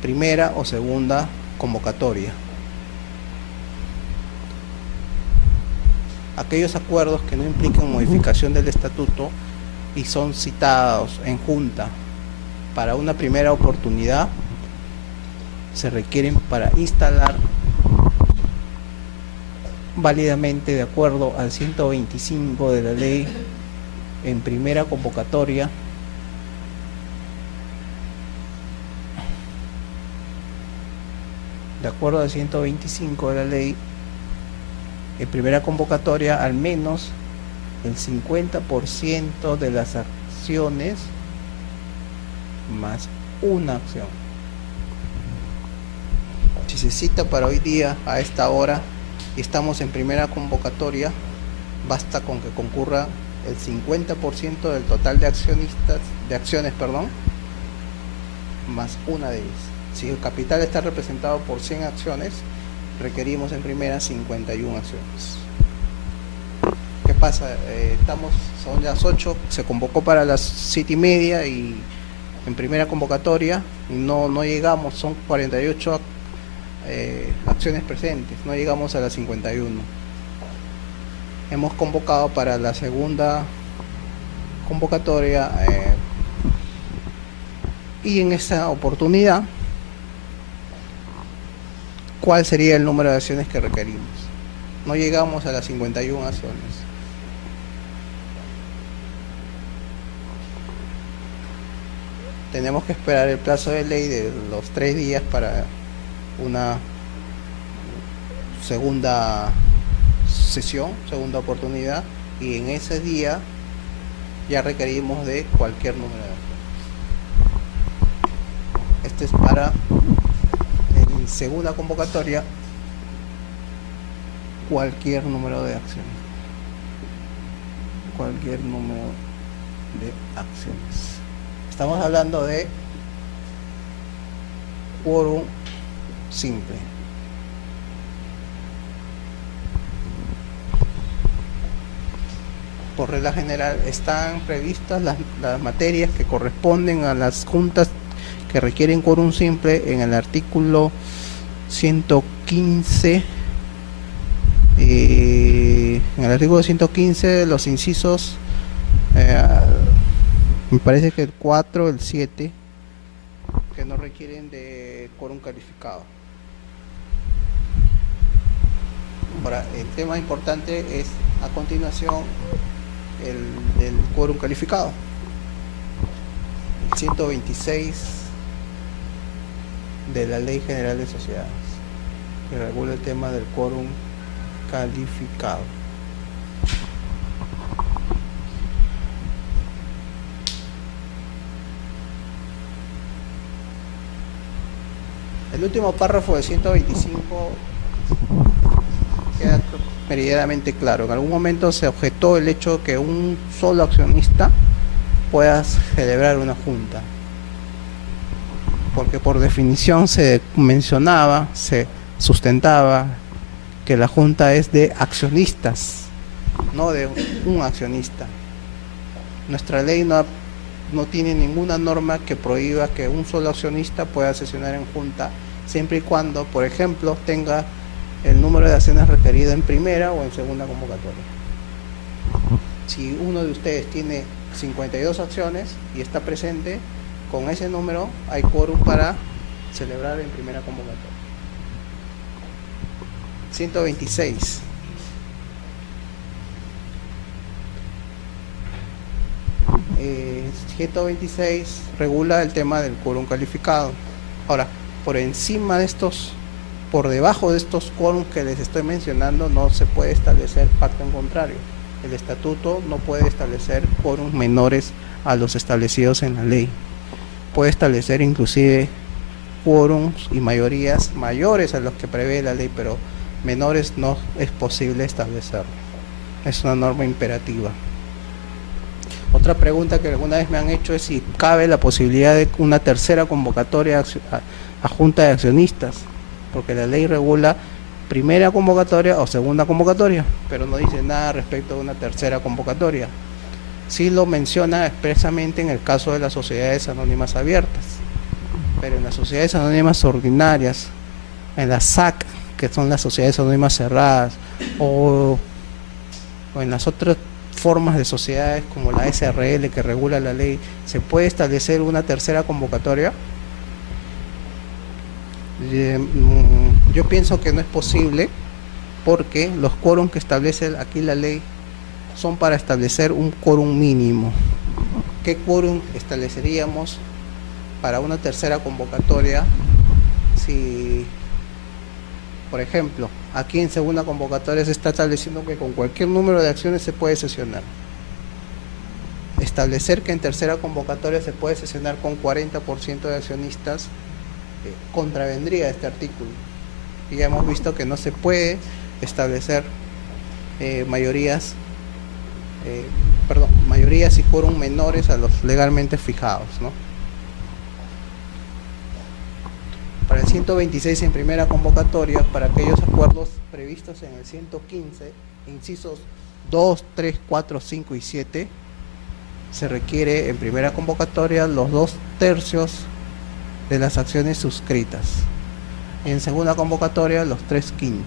primera o segunda convocatoria. Aquellos acuerdos que no implican modificación del estatuto y son citados en junta para una primera oportunidad se requieren para instalar válidamente de acuerdo al 125 de la ley en primera convocatoria de acuerdo al 125 de la ley en primera convocatoria al menos el 50% de las acciones más una acción. Si se cita para hoy día a esta hora y estamos en primera convocatoria, basta con que concurra el 50% del total de acciones, más una de ellas. Si el capital está representado por 100 acciones, requerimos en primera 51 acciones. ¿Qué pasa? Son las 8, se convocó para las 7:30 y en primera convocatoria y no llegamos, son 48 acciones presentes, no llegamos a las 51. Hemos convocado para la segunda convocatoria y en esa oportunidad, ¿cuál sería el número de acciones que requerimos? No llegamos a las 51 acciones. Tenemos que esperar el plazo de ley de los 3 días para una segunda sesión, segunda oportunidad, y en ese día ya requerimos de cualquier número de acciones. Este es para en segunda convocatoria cualquier número de acciones. Cualquier número de acciones. Estamos hablando de quórum simple. Por regla general están previstas las materias que corresponden a las juntas que requieren quórum simple en el artículo 115. En el artículo 115 los incisos me parece que el 4, el 7 que no requieren de quórum calificado. Ahora, el tema importante es a continuación el quórum calificado. El 126 de la Ley General de Sociedades, que regula el tema del quórum calificado. El último párrafo de 125 queda meridianamente claro. En algún momento se objetó el hecho de que un solo accionista pueda celebrar una junta, porque por definición se mencionaba, se sustentaba que la junta es de accionistas, no de un accionista. Nuestra ley no tiene ninguna norma que prohíba que un solo accionista pueda sesionar en junta, siempre y cuando, por ejemplo, tenga el número de acciones requerido en primera o en segunda convocatoria. Si uno de ustedes tiene 52 acciones y está presente, con ese número hay quórum para celebrar en primera convocatoria. 126. Eh, 126 regula el tema del quórum calificado. Ahora, por encima de estos, por debajo de estos quórums que les estoy mencionando, no se puede establecer pacto en contrario. El estatuto no puede establecer quórums menores a los establecidos en la ley. Puede establecer inclusive quórums y mayorías mayores a los que prevé la ley, pero menores no es posible establecerlo. Es una norma imperativa. Otra pregunta que alguna vez me han hecho es si cabe la posibilidad de una tercera convocatoria a junta de accionistas, porque la ley regula primera convocatoria o segunda convocatoria, pero no dice nada respecto a una tercera convocatoria. Sí lo menciona expresamente en el caso de las sociedades anónimas abiertas, pero en las sociedades anónimas ordinarias, en la SAC, que son las sociedades anónimas cerradas, o en las otras formas de sociedades como la SRL que regula la ley, ¿se puede establecer una tercera convocatoria? Yo pienso que no es posible, porque los quórums que establece aquí la ley son para establecer un quórum mínimo. ¿Qué quórum estableceríamos para una tercera convocatoria si, por ejemplo, aquí en segunda convocatoria se está estableciendo que con cualquier número de acciones se puede sesionar? Establecer que en tercera convocatoria se puede sesionar con 40% de accionistas contravendría este artículo. Y ya hemos visto que no se puede establecer mayorías y quórum menores a los legalmente fijados, ¿no? Para el 126 en primera convocatoria, para aquellos acuerdos previstos en el 115, incisos 2, 3, 4, 5 y 7, se requiere en primera convocatoria los 2/3 de las acciones suscritas. Y en segunda convocatoria los 3/5.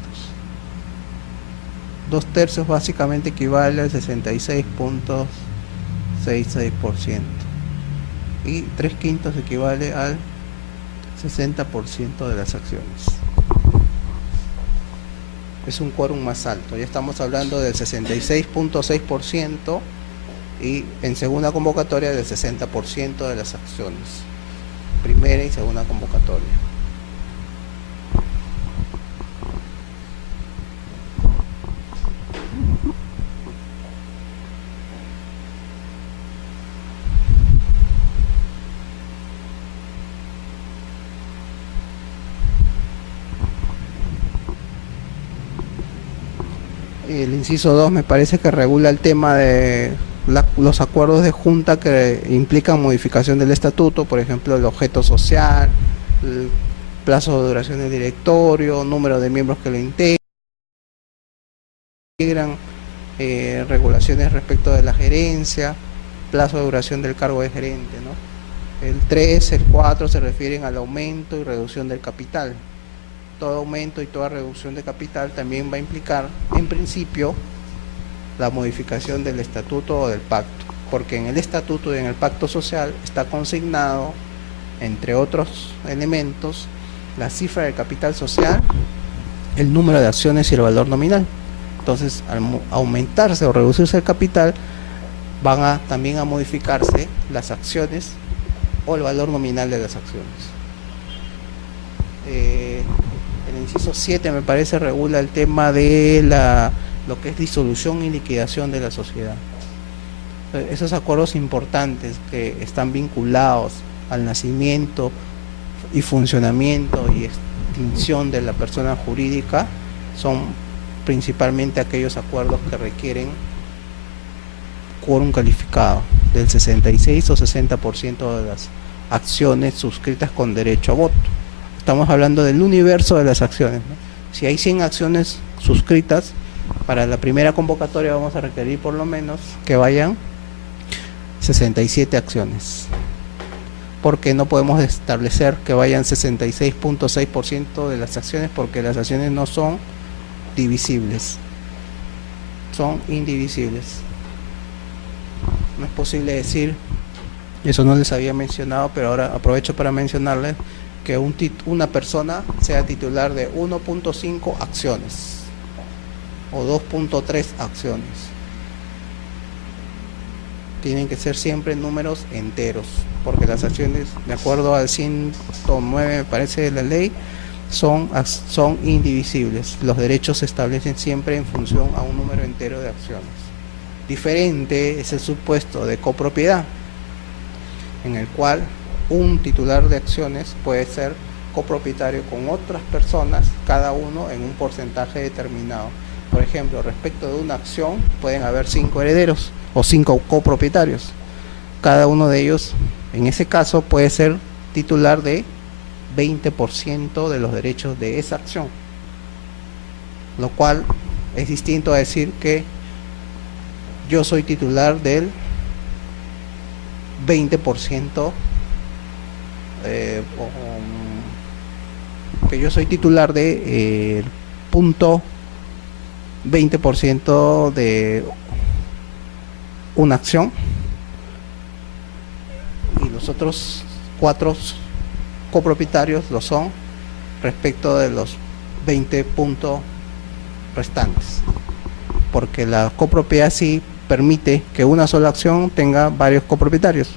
2/3 básicamente equivale al 66.66% y 3/5 equivale al 60% de las acciones. Es un quórum más alto, ya estamos hablando del 66.6% y en segunda convocatoria del 60% de las acciones, primera y segunda convocatoria. El inciso 2 me parece que regula el tema de los acuerdos de junta que implican modificación del estatuto, por ejemplo, el objeto social, el plazo de duración del directorio, número de miembros que lo integran, regulaciones respecto de la gerencia, plazo de duración del cargo de gerente, ¿no? El 3, el 4 se refieren al aumento y reducción del capital. Todo aumento y toda reducción de capital también va a implicar, en principio, la modificación del estatuto o del pacto, porque en el estatuto y en el pacto social está consignado, entre otros elementos, la cifra del capital social, el número de acciones y el valor nominal. Entonces, al aumentarse o reducirse el capital, van también a modificarse las acciones o el valor nominal de las acciones. eh, el inciso 7 me parece regula el tema de lo que es disolución y liquidación de la sociedad. Esos acuerdos importantes que están vinculados al nacimiento y funcionamiento y extinción de la persona jurídica son principalmente aquellos acuerdos que requieren quórum calificado del 66 o 60% de las acciones suscritas con derecho a voto. Estamos hablando del universo de las acciones, ¿no? Si hay 100 acciones suscritas, para la primera convocatoria vamos a requerir por lo menos que vayan 67 acciones, porque no podemos establecer que vayan 66.6% de las acciones, porque las acciones no son divisibles, son indivisibles. No es posible decir, eso no les había mencionado, pero ahora aprovecho para mencionarles que una persona sea titular de 1.5 acciones o 2.3 acciones. Tienen que ser siempre números enteros, porque las acciones, de acuerdo al 109 me parece de la ley, son indivisibles. Los derechos se establecen siempre en función a un número entero de acciones. Diferente es el supuesto de copropiedad, en el cual un titular de acciones puede ser copropietario con otras personas, cada uno en un porcentaje determinado. Por ejemplo, respecto de una acción pueden haber 5 herederos o 5 copropietarios. Cada uno de ellos, en ese caso, puede ser titular de 20% de los derechos de esa acción, lo cual es distinto a decir que yo soy titular del 20%, que yo soy titular de punto 20% de una acción y los otros 4 copropietarios lo son respecto de los 20 puntos restantes, porque la copropiedad sí permite que una sola acción tenga varios copropietarios,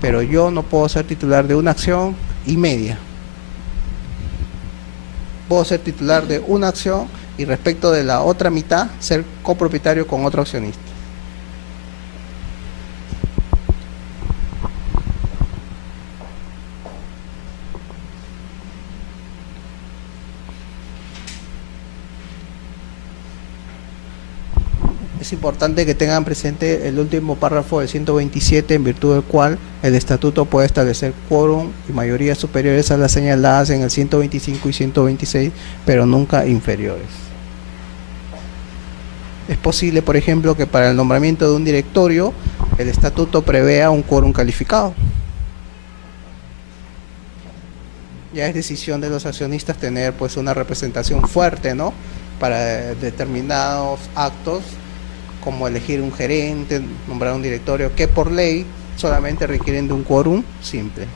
pero yo no puedo ser titular de una acción y media. Puedo ser titular de una acción y respecto de la otra mitad ser copropietario con otro accionista. Es importante que tengan presente el último párrafo del 127, en virtud del cual el estatuto puede establecer quórum y mayorías superiores a las señaladas en el 125 y 126, pero nunca inferiores. Es posible, por ejemplo, que para el nombramiento de un directorio el estatuto prevea un quórum calificado. Ya es decisión de los accionistas tener pues una representación fuerte, ¿no?, para determinados actos, como elegir un gerente, nombrar un directorio, que por ley solamente requieren de un quórum simple.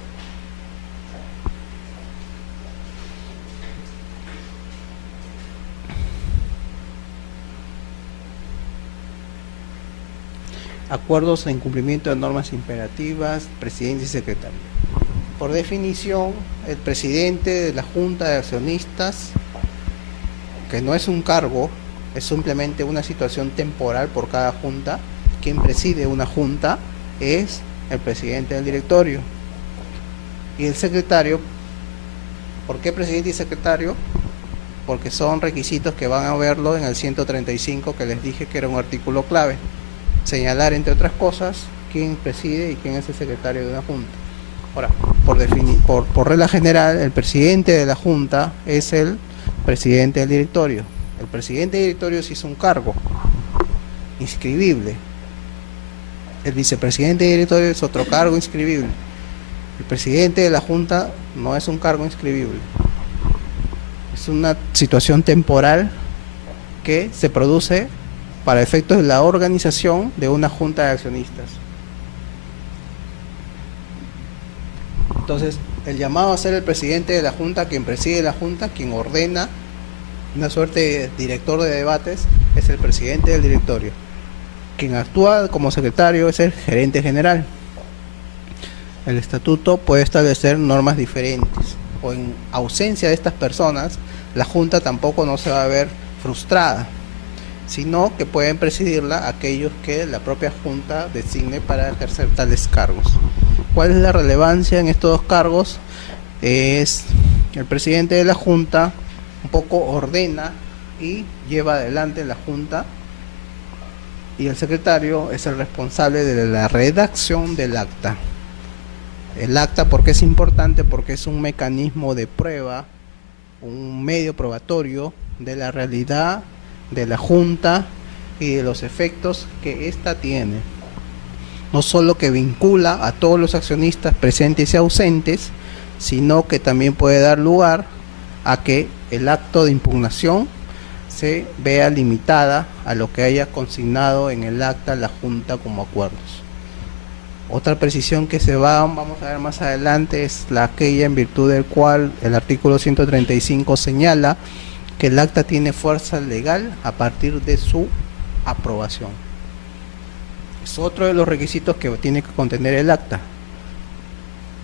Acuerdos en cumplimiento de normas imperativas, presidente y secretario. Por definición, el presidente de la Junta de Accionistas, que no es un cargo, es simplemente una situación temporal por cada junta. Quien preside una junta es el presidente del directorio. Y el secretario, ¿por qué presidente y secretario? Porque son requisitos que van a verlo en el 135, que les dije que era un artículo clave. Señalar, entre otras cosas, quién preside y quién es el secretario de una junta. Ahora, por regla general, el presidente de la junta es el presidente del directorio. El presidente del directorio sí es un cargo inscribible. El vicepresidente del directorio es otro cargo inscribible. El presidente de la junta no es un cargo inscribible. Es una situación temporal que se produce para efectos de la organización de una junta de accionistas. Entonces, el llamado a ser el presidente de la junta, quien preside la junta, quien ordena, una suerte de director de debates, es el presidente del directorio. Quien actúa como secretario es el gerente general. El estatuto puede establecer normas diferentes. o en ausencia de estas personas, la Junta tampoco no se va a ver frustrada, sino que pueden presidirla aquellos que la propia Junta designe para ejercer tales cargos. ¿Cuál es la relevancia en estos dos cargos? Es el presidente de la Junta un poco ordena y lleva adelante la Junta, y el secretario es el responsable de la redacción del acta. El acta, ¿por qué es importante? Porque es un mecanismo de prueba, un medio probatorio de la realidad de la Junta y de los efectos que ésta tiene. No solo que vincula a todos los accionistas presentes y ausentes, sino que también puede dar lugar a que el acto de impugnación se vea limitada a lo que haya consignado en el acta la Junta como acuerdos. Otra precisión que vamos a ver más adelante es aquella en virtud del cual el artículo 135 señala que el acta tiene fuerza legal a partir de su aprobación. Es otro de los requisitos que tiene que contener el acta.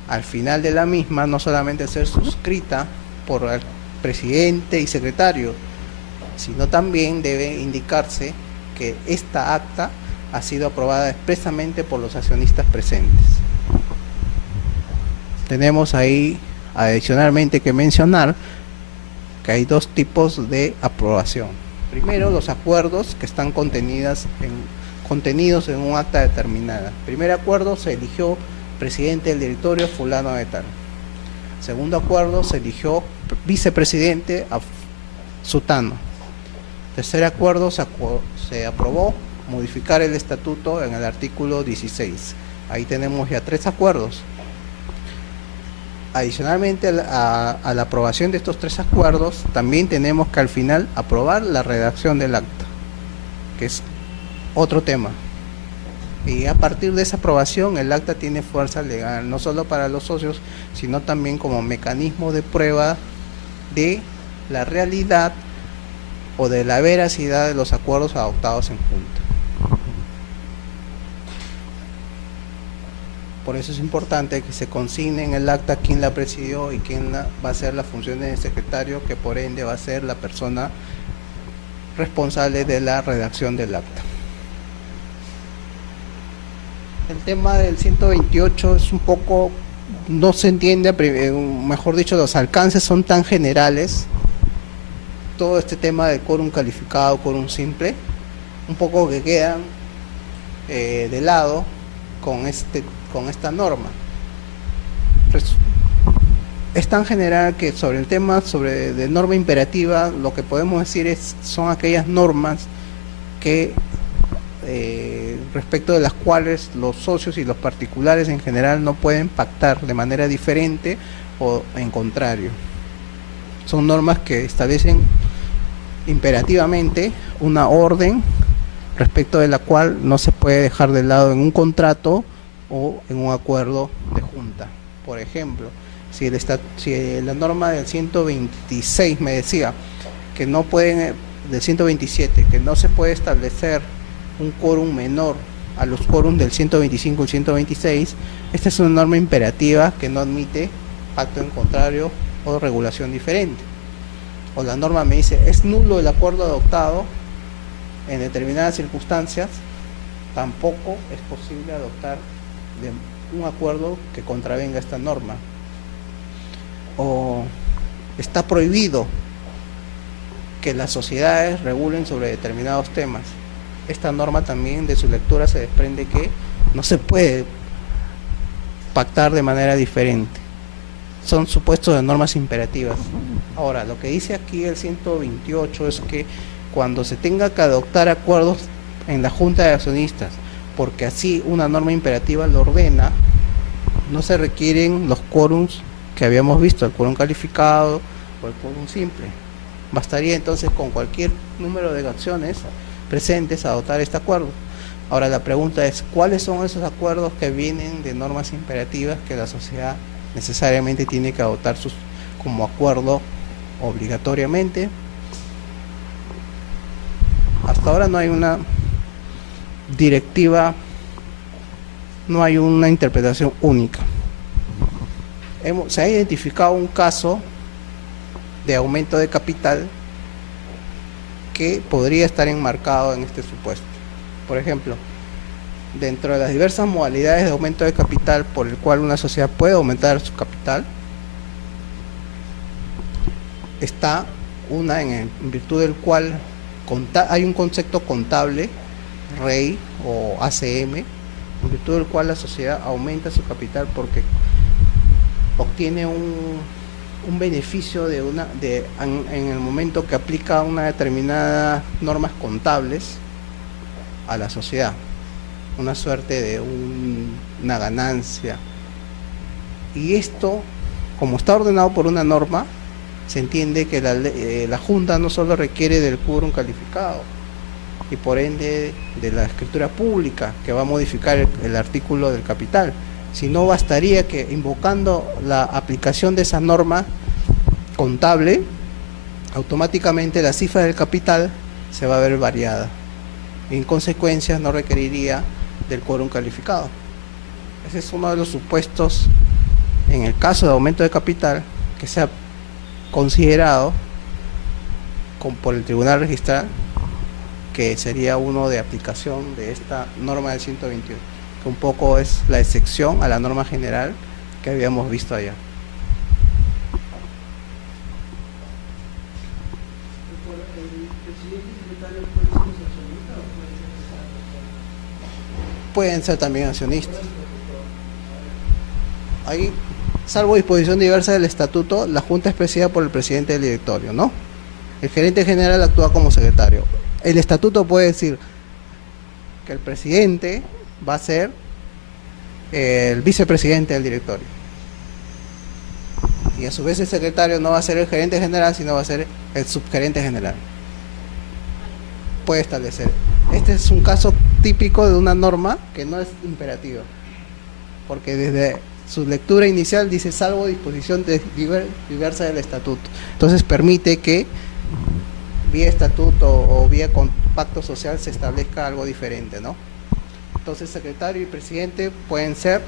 Al final de la misma, no solamente ser suscrita por el presidente y secretario, sino también debe indicarse que esta acta ha sido aprobada expresamente por los accionistas presentes. Tenemos ahí adicionalmente que mencionar que hay dos tipos de aprobación. Primero, los acuerdos que están contenidos en un acta determinada. Primer acuerdo, se eligió presidente del directorio fulano de tal. Segundo acuerdo, se eligió vicepresidente a sutano. Tercer acuerdo, se aprobó modificar el estatuto en el artículo 16. Ahí tenemos ya 3 acuerdos. Adicionalmente a la aprobación de estos 3 acuerdos, también tenemos que al final aprobar la redacción del acta, que es otro tema. Y a partir de esa aprobación, el acta tiene fuerza legal, no solo para los socios, sino también como mecanismo de prueba de la realidad o de la veracidad de los acuerdos adoptados en Junta. Por eso es importante que se consigne en el acta quién la presidió y quién va a ser las funciones del secretario, que por ende va a ser la persona responsable de la redacción del acta. El tema del 128 es un poco, no se entiende, mejor dicho, los alcances son tan generales. Todo este tema de quórum calificado, quórum simple, un poco que quedan de lado con esta norma. Es tan general que sobre el tema de norma imperativa, lo que podemos decir son aquellas normas que respecto de las cuales los socios y los particulares en general no pueden pactar de manera diferente o en contrario. Son normas que establecen imperativamente una orden respecto de la cual no se puede dejar de lado en un contrato o en un acuerdo de junta. Por ejemplo, si la norma del 126 me decía que no pueden, del 127, que no se puede establecer un quórum menor a los quórums del 125 y 126, esta es una norma imperativa que no admite pacto en contrario o regulación diferente. O la norma me dice, es nulo el acuerdo adoptado en determinadas circunstancias, tampoco es posible adoptar un acuerdo que contravenga esta norma. O está prohibido que las sociedades regulen sobre determinados temas. Esta norma también, de su lectura, se desprende que no se puede pactar de manera diferente. Son supuestos de normas imperativas. Ahora, lo que dice aquí el 128 es que cuando se tenga que adoptar acuerdos en la Junta de Accionistas, porque así una norma imperativa lo ordena, no se requieren los quórums que habíamos visto, el quórum calificado o el quórum simple. Bastaría entonces con cualquier número de acciones presentes a adoptar este acuerdo. Ahora la pregunta es, ¿cuáles son esos acuerdos que vienen de normas imperativas que la sociedad necesariamente tiene que adoptar como acuerdo obligatoriamente? Hasta ahora no hay una directiva, no hay una interpretación única. se ha identificado un caso de aumento de capital que podría estar enmarcado en este supuesto. Por ejemplo, dentro de las diversas modalidades de aumento de capital por el cual una sociedad puede aumentar su capital, está una en virtud del cual hay un concepto contable, REI o ACM, en virtud del cual la sociedad aumenta su capital porque obtiene un beneficio en el momento que aplica una determinada normas contables a la sociedad, una suerte de una ganancia. Y esto, como está ordenado por una norma, se entiende que la Junta no solo requiere del quórum calificado y por ende de la escritura pública que va a modificar el artículo del capital, sino bastaría que invocando la aplicación de esa norma contable, automáticamente la cifra del capital se va a ver variada y en consecuencia no requeriría del quórum calificado. Ese es uno de los supuestos en el caso de aumento de capital que se ha considerado por el Tribunal Registral que sería uno de aplicación de esta norma del 121, que un poco es la excepción a la norma general que habíamos visto allá. Pueden ser también accionistas. Ahí, salvo disposición diversa del estatuto, la Junta es presidida por el presidente del directorio, ¿no? El gerente general actúa como secretario. El estatuto puede decir que el presidente va a ser el vicepresidente del directorio. Y a su vez el secretario no va a ser el gerente general, sino va a ser el subgerente general. Puede establecer. Este es un caso típico de una norma que no es imperativa, porque desde su lectura inicial dice salvo disposición diversa del estatuto. Entonces permite que vía estatuto o vía pacto social se establezca algo diferente, ¿no? Entonces secretario y presidente pueden ser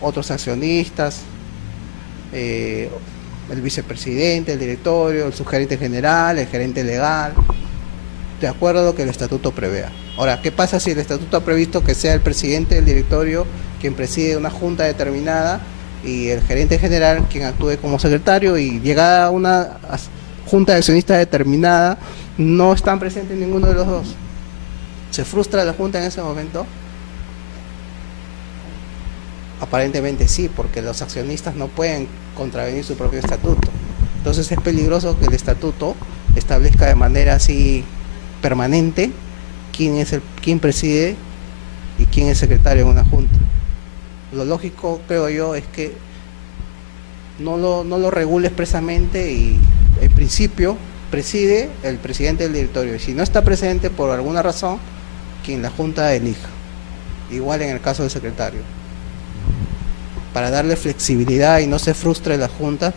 otros accionistas, el vicepresidente, el directorio, el subgerente general, el gerente legal, de acuerdo a lo que el estatuto prevea. Ahora, ¿qué pasa si el estatuto ha previsto que sea el presidente del directorio quien preside una junta determinada y el gerente general quien actúe como secretario, y llegada a una junta de accionistas determinada no están presentes ninguno de los dos? ¿Se frustra la junta en ese momento? Aparentemente sí, porque los accionistas no pueden contravenir su propio estatuto. Entonces es peligroso que el estatuto establezca de manera así permanente quién preside y quién es secretario en una junta. Lo lógico, creo yo, es que no lo regule expresamente y en principio preside el presidente del directorio, y si no está presente por alguna razón, quien la junta elija, igual en el caso del secretario, para darle flexibilidad y no se frustre la junta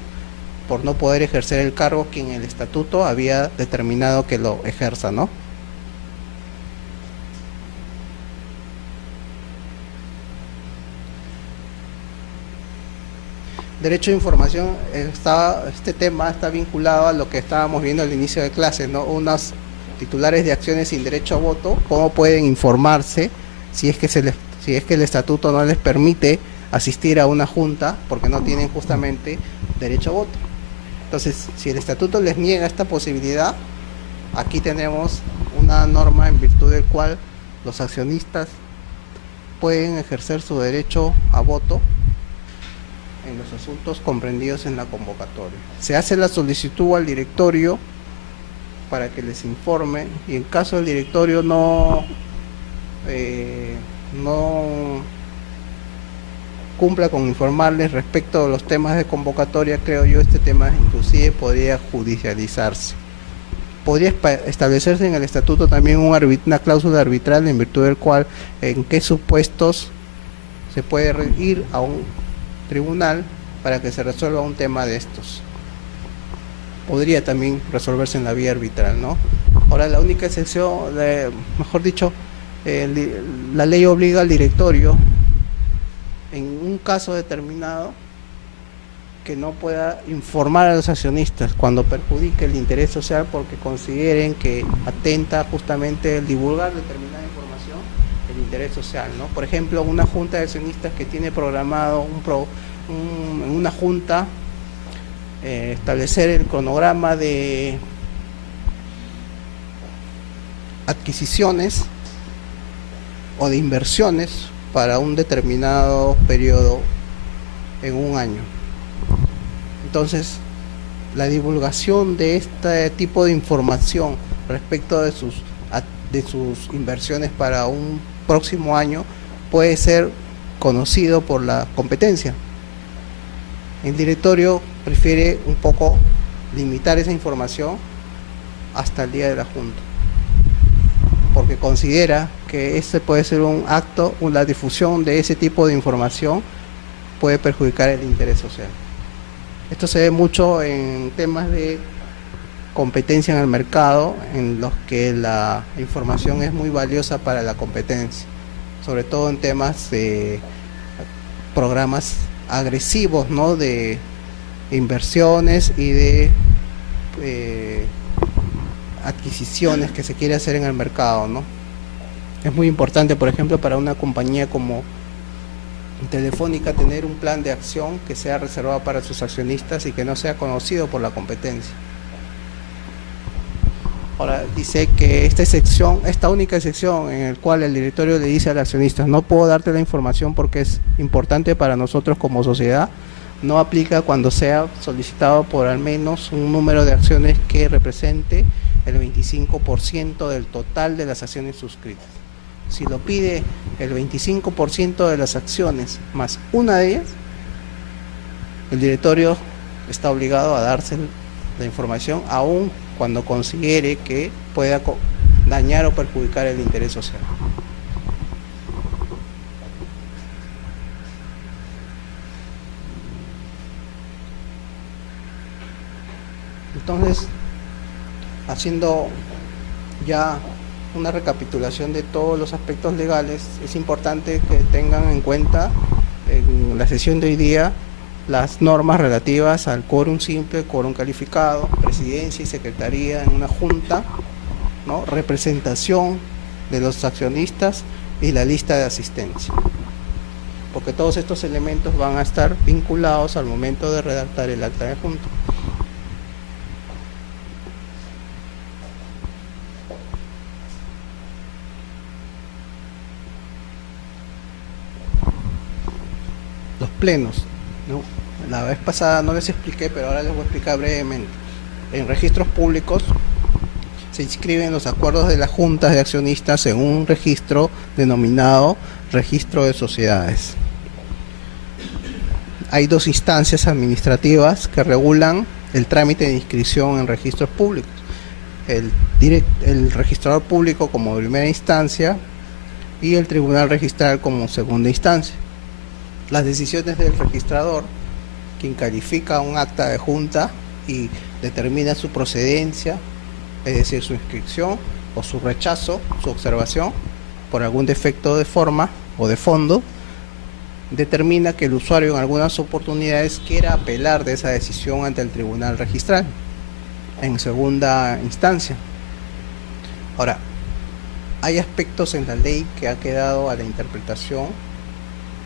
por no poder ejercer el cargo quien el estatuto había determinado que lo ejerza, ¿no? Derecho de información, este tema está vinculado a lo que estábamos viendo al inicio de clase, ¿no? Unos titulares de acciones sin derecho a voto, cómo pueden informarse si es que el estatuto no les permite asistir a una junta porque no tienen justamente derecho a voto. Entonces, si el estatuto les niega esta posibilidad, aquí tenemos una norma en virtud del cual los accionistas pueden ejercer su derecho a voto en los asuntos comprendidos en la convocatoria. Se hace la solicitud al directorio para que les informe, y en caso del directorio no cumpla con informarles respecto a los temas de convocatoria, creo yo, este tema inclusive podría judicializarse. Podría establecerse en el estatuto también una cláusula arbitral en virtud del cual en qué supuestos se puede ir a un tribunal para que se resuelva un tema de estos. Podría también resolverse en la vía arbitral, ¿no? Ahora, la única excepción, mejor dicho, la ley obliga al directorio en un caso determinado que no pueda informar a los accionistas cuando perjudique el interés social porque consideren que atenta justamente el divulgar determinada información el interés social, ¿no? Por ejemplo, una junta de accionistas que tiene programado en una junta establecer el cronograma de adquisiciones o de inversiones para un determinado periodo en un año. Entonces, la divulgación de este tipo de información respecto de sus inversiones para un próximo año puede ser conocido por la competencia. El directorio prefiere un poco limitar esa información hasta el día de la junta, porque considera que este puede ser un acto, la difusión de ese tipo de información puede perjudicar el interés social. Esto se ve mucho en temas de competencia en el mercado, en los que la información es muy valiosa para la competencia, sobre todo en temas de programas agresivos, ¿no?, de inversiones y de adquisiciones que se quiere hacer en el mercado, ¿no? Es muy importante, por ejemplo, para una compañía como Telefónica tener un plan de acción que sea reservado para sus accionistas y que no sea conocido por la competencia. Ahora dice que esta única sección en la cual el directorio le dice al accionista: no puedo darte la información porque es importante para nosotros como sociedad, no aplica cuando sea solicitado por al menos un número de acciones que represente el 25% del total de las acciones suscritas. Si lo pide el 25% de las acciones más una de ellas, el directorio está obligado a darse la información, aun cuando considere que pueda dañar o perjudicar el interés social. Entonces, haciendo ya una recapitulación de todos los aspectos legales, es importante que tengan en cuenta en la sesión de hoy día las normas relativas al quórum simple, quórum calificado, presidencia y secretaría en una junta, ¿no?, representación de los accionistas y la lista de asistencia, porque todos estos elementos van a estar vinculados al momento de redactar el acta de junta. Los plenos, ¿no? La vez pasada no les expliqué, pero ahora les voy a explicar brevemente. En registros públicos se inscriben los acuerdos de las juntas de accionistas en un registro denominado registro de sociedades. Hay dos instancias administrativas que regulan el trámite de inscripción en registros públicos: el registrador público como primera instancia y el tribunal registral como segunda instancia. Las decisiones del registrador, quien califica un acta de junta y determina su procedencia, es decir, su inscripción o su rechazo, su observación por algún defecto de forma o de fondo, determina que el usuario en algunas oportunidades quiera apelar de esa decisión ante el tribunal registral en segunda instancia. Ahora, hay aspectos en la ley que ha quedado a la interpretación,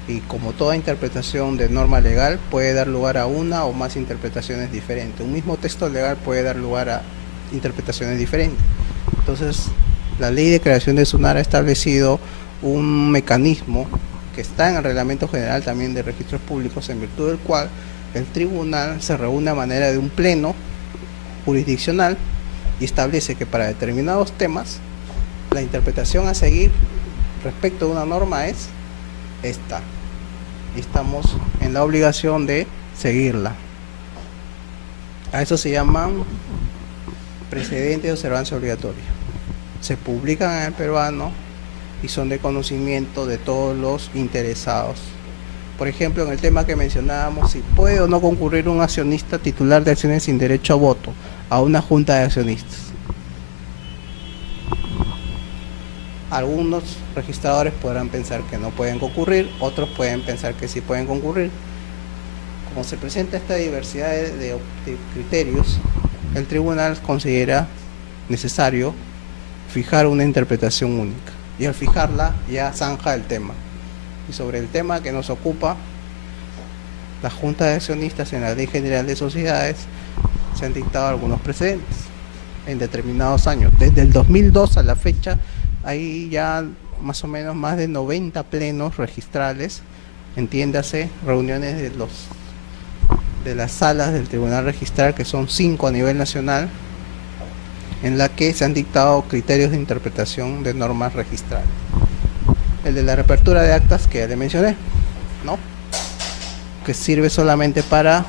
y como toda interpretación de norma legal puede dar lugar a una o más interpretaciones diferentes. Un mismo texto legal puede dar lugar a interpretaciones diferentes. Entonces, la ley de creación de SUNAR ha establecido un mecanismo que está en el reglamento general también de registros públicos, en virtud del cual el tribunal se reúne a manera de un pleno jurisdiccional y establece que para determinados temas la interpretación a seguir respecto de una norma es esta, y estamos en la obligación de seguirla. A eso se llaman precedentes de observancia obligatoria. Se publican en el peruano y son de conocimiento de todos los interesados. Por ejemplo, en el tema que mencionábamos, si puede o no concurrir un accionista titular de acciones sin derecho a voto a una junta de accionistas. Algunos registradores podrán pensar que no pueden concurrir, otros pueden pensar que sí pueden concurrir. como se presenta esta diversidad de criterios, el tribunal considera necesario fijar una interpretación única. Y al fijarla ya zanja el tema. Y sobre el tema que nos ocupa, la Junta de Accionistas en la Ley General de Sociedades se han dictado algunos precedentes en determinados años. Desde el 2002 a la fecha hay ya más o menos más de 90 plenos registrales, entiéndase, reuniones de las salas del Tribunal Registral, que son 5 a nivel nacional, en la que se han dictado criterios de interpretación de normas registrales. El de la reapertura de actas que ya le mencioné, ¿no? Que sirve solamente para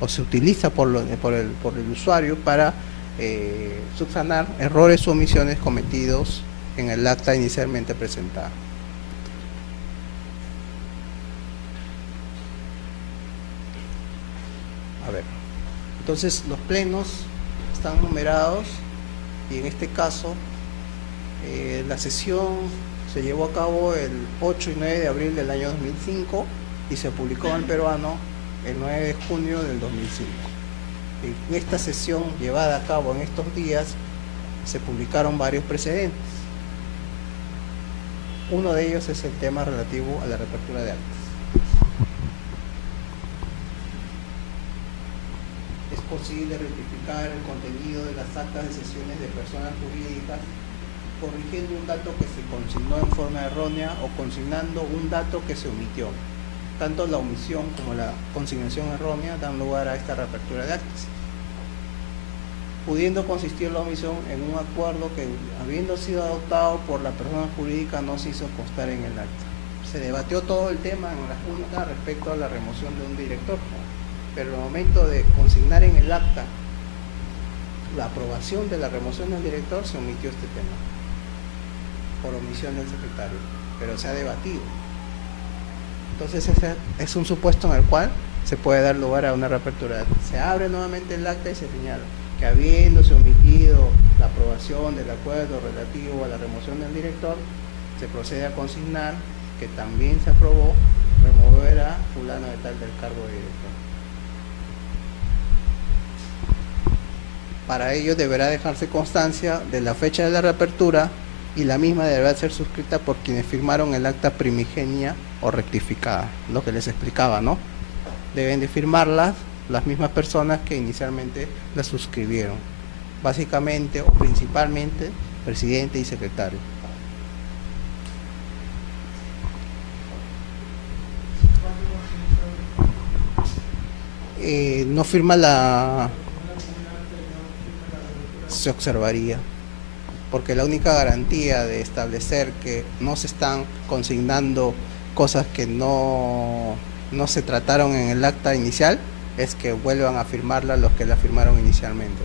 o se utiliza por el usuario para subsanar errores o omisiones cometidos en el acta inicialmente presentada. A ver, entonces los plenos están numerados y en este caso la sesión se llevó a cabo el 8 y 9 de abril del año 2005 y se publicó en el peruano el 9 de junio del 2005. En esta sesión llevada a cabo en estos días se publicaron varios precedentes. Uno de ellos es el tema relativo a la reapertura de actas. Es posible rectificar el contenido de las actas de sesiones de personas jurídicas corrigiendo un dato que se consignó en forma errónea o consignando un dato que se omitió. Tanto la omisión como la consignación errónea dan lugar a esta reapertura de actas, pudiendo consistir la omisión en un acuerdo que, habiendo sido adoptado por la persona jurídica, no se hizo constar en el acta. Se debatió todo el tema en la Junta respecto a la remoción de un director, pero en el momento de consignar en el acta la aprobación de la remoción del director, se omitió este tema por omisión del secretario, pero se ha debatido. Entonces ese es un supuesto en el cual se puede dar lugar a una reapertura. Se abre nuevamente el acta y se señala que, habiéndose omitido la aprobación del acuerdo relativo a la remoción del director, se procede a consignar que también se aprobó remover a fulano de tal del cargo de director. Para ello deberá dejarse constancia de la fecha de la reapertura y la misma deberá ser suscrita por quienes firmaron el acta primigenia o rectificada, lo que les explicaba, ¿no? Deben de firmarlas las mismas personas que inicialmente la suscribieron, básicamente o principalmente presidente y secretario. No firma se observaría, porque la única garantía de establecer que no se están consignando cosas que no se trataron en el acta inicial es que vuelvan a firmarla los que la firmaron inicialmente.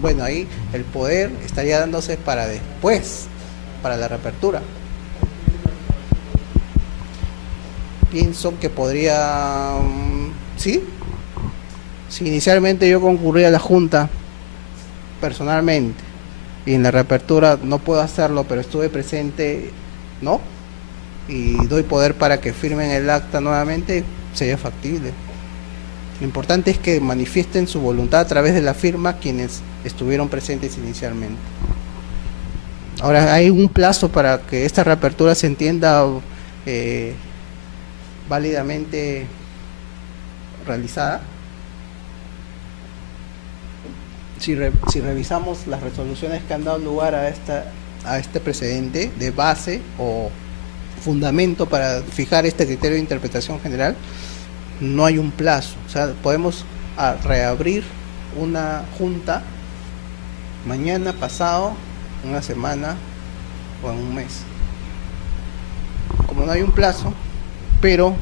Bueno, ahí el poder estaría dándose para después, para la reapertura. Pienso que podría, ¿sí? Si inicialmente yo concurría a la Junta personalmente y en la reapertura no puedo hacerlo, pero estuve presente, ¿no? Y doy poder para que firmen el acta nuevamente, sería factible. Lo importante es que manifiesten su voluntad a través de la firma quienes estuvieron presentes inicialmente. Ahora, hay un plazo para que esta reapertura se entienda válidamente realizada. Si revisamos las resoluciones que han dado lugar a este precedente de base o fundamento para fijar este criterio de interpretación general, no hay un plazo. O sea, podemos reabrir una junta mañana, pasado, una semana o en un mes. Como no hay un plazo, pero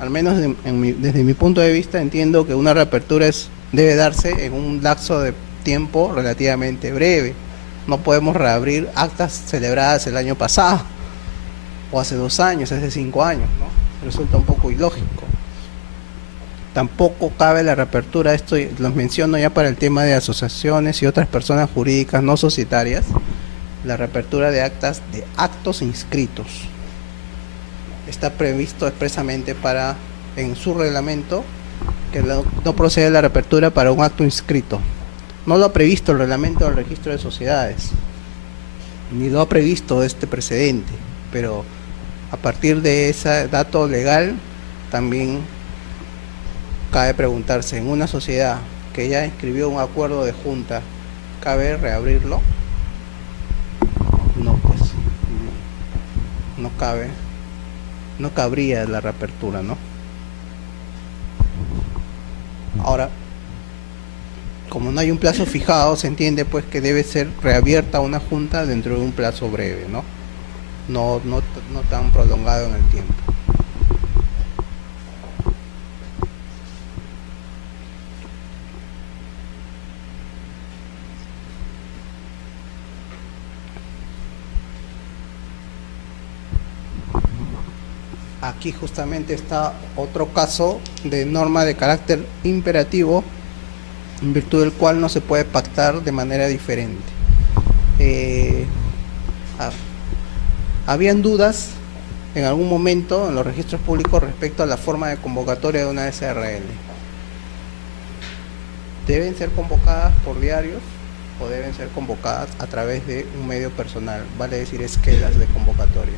al menos desde mi punto de vista entiendo que una reapertura debe darse en un lapso de tiempo relativamente breve. No podemos reabrir actas celebradas el año pasado o hace 2 años, hace 5 años, ¿no? Resulta un poco ilógico. Tampoco cabe la reapertura, esto los menciono ya para el tema de asociaciones y otras personas jurídicas no societarias, la reapertura de actas de actos inscritos. Está previsto expresamente en su reglamento que no procede la reapertura para un acto inscrito. No lo ha previsto el reglamento del registro de sociedades, ni lo ha previsto este precedente, pero a partir de ese dato legal también cabe preguntarse, en una sociedad que ya inscribió un acuerdo de junta, ¿cabe reabrirlo? No, pues no cabe, no cabría la reapertura, ¿no? Ahora, como no hay un plazo fijado, se entiende pues que debe ser reabierta una junta dentro de un plazo breve, ¿no? No tan prolongado en el tiempo. Aquí justamente está otro caso de norma de carácter imperativo, en virtud del cual no se puede pactar de manera diferente. Habían dudas en algún momento en los registros públicos respecto a la forma de convocatoria de una SRL. ¿Deben ser convocadas por diarios o deben ser convocadas a través de un medio personal? Vale decir, esquelas de convocatoria.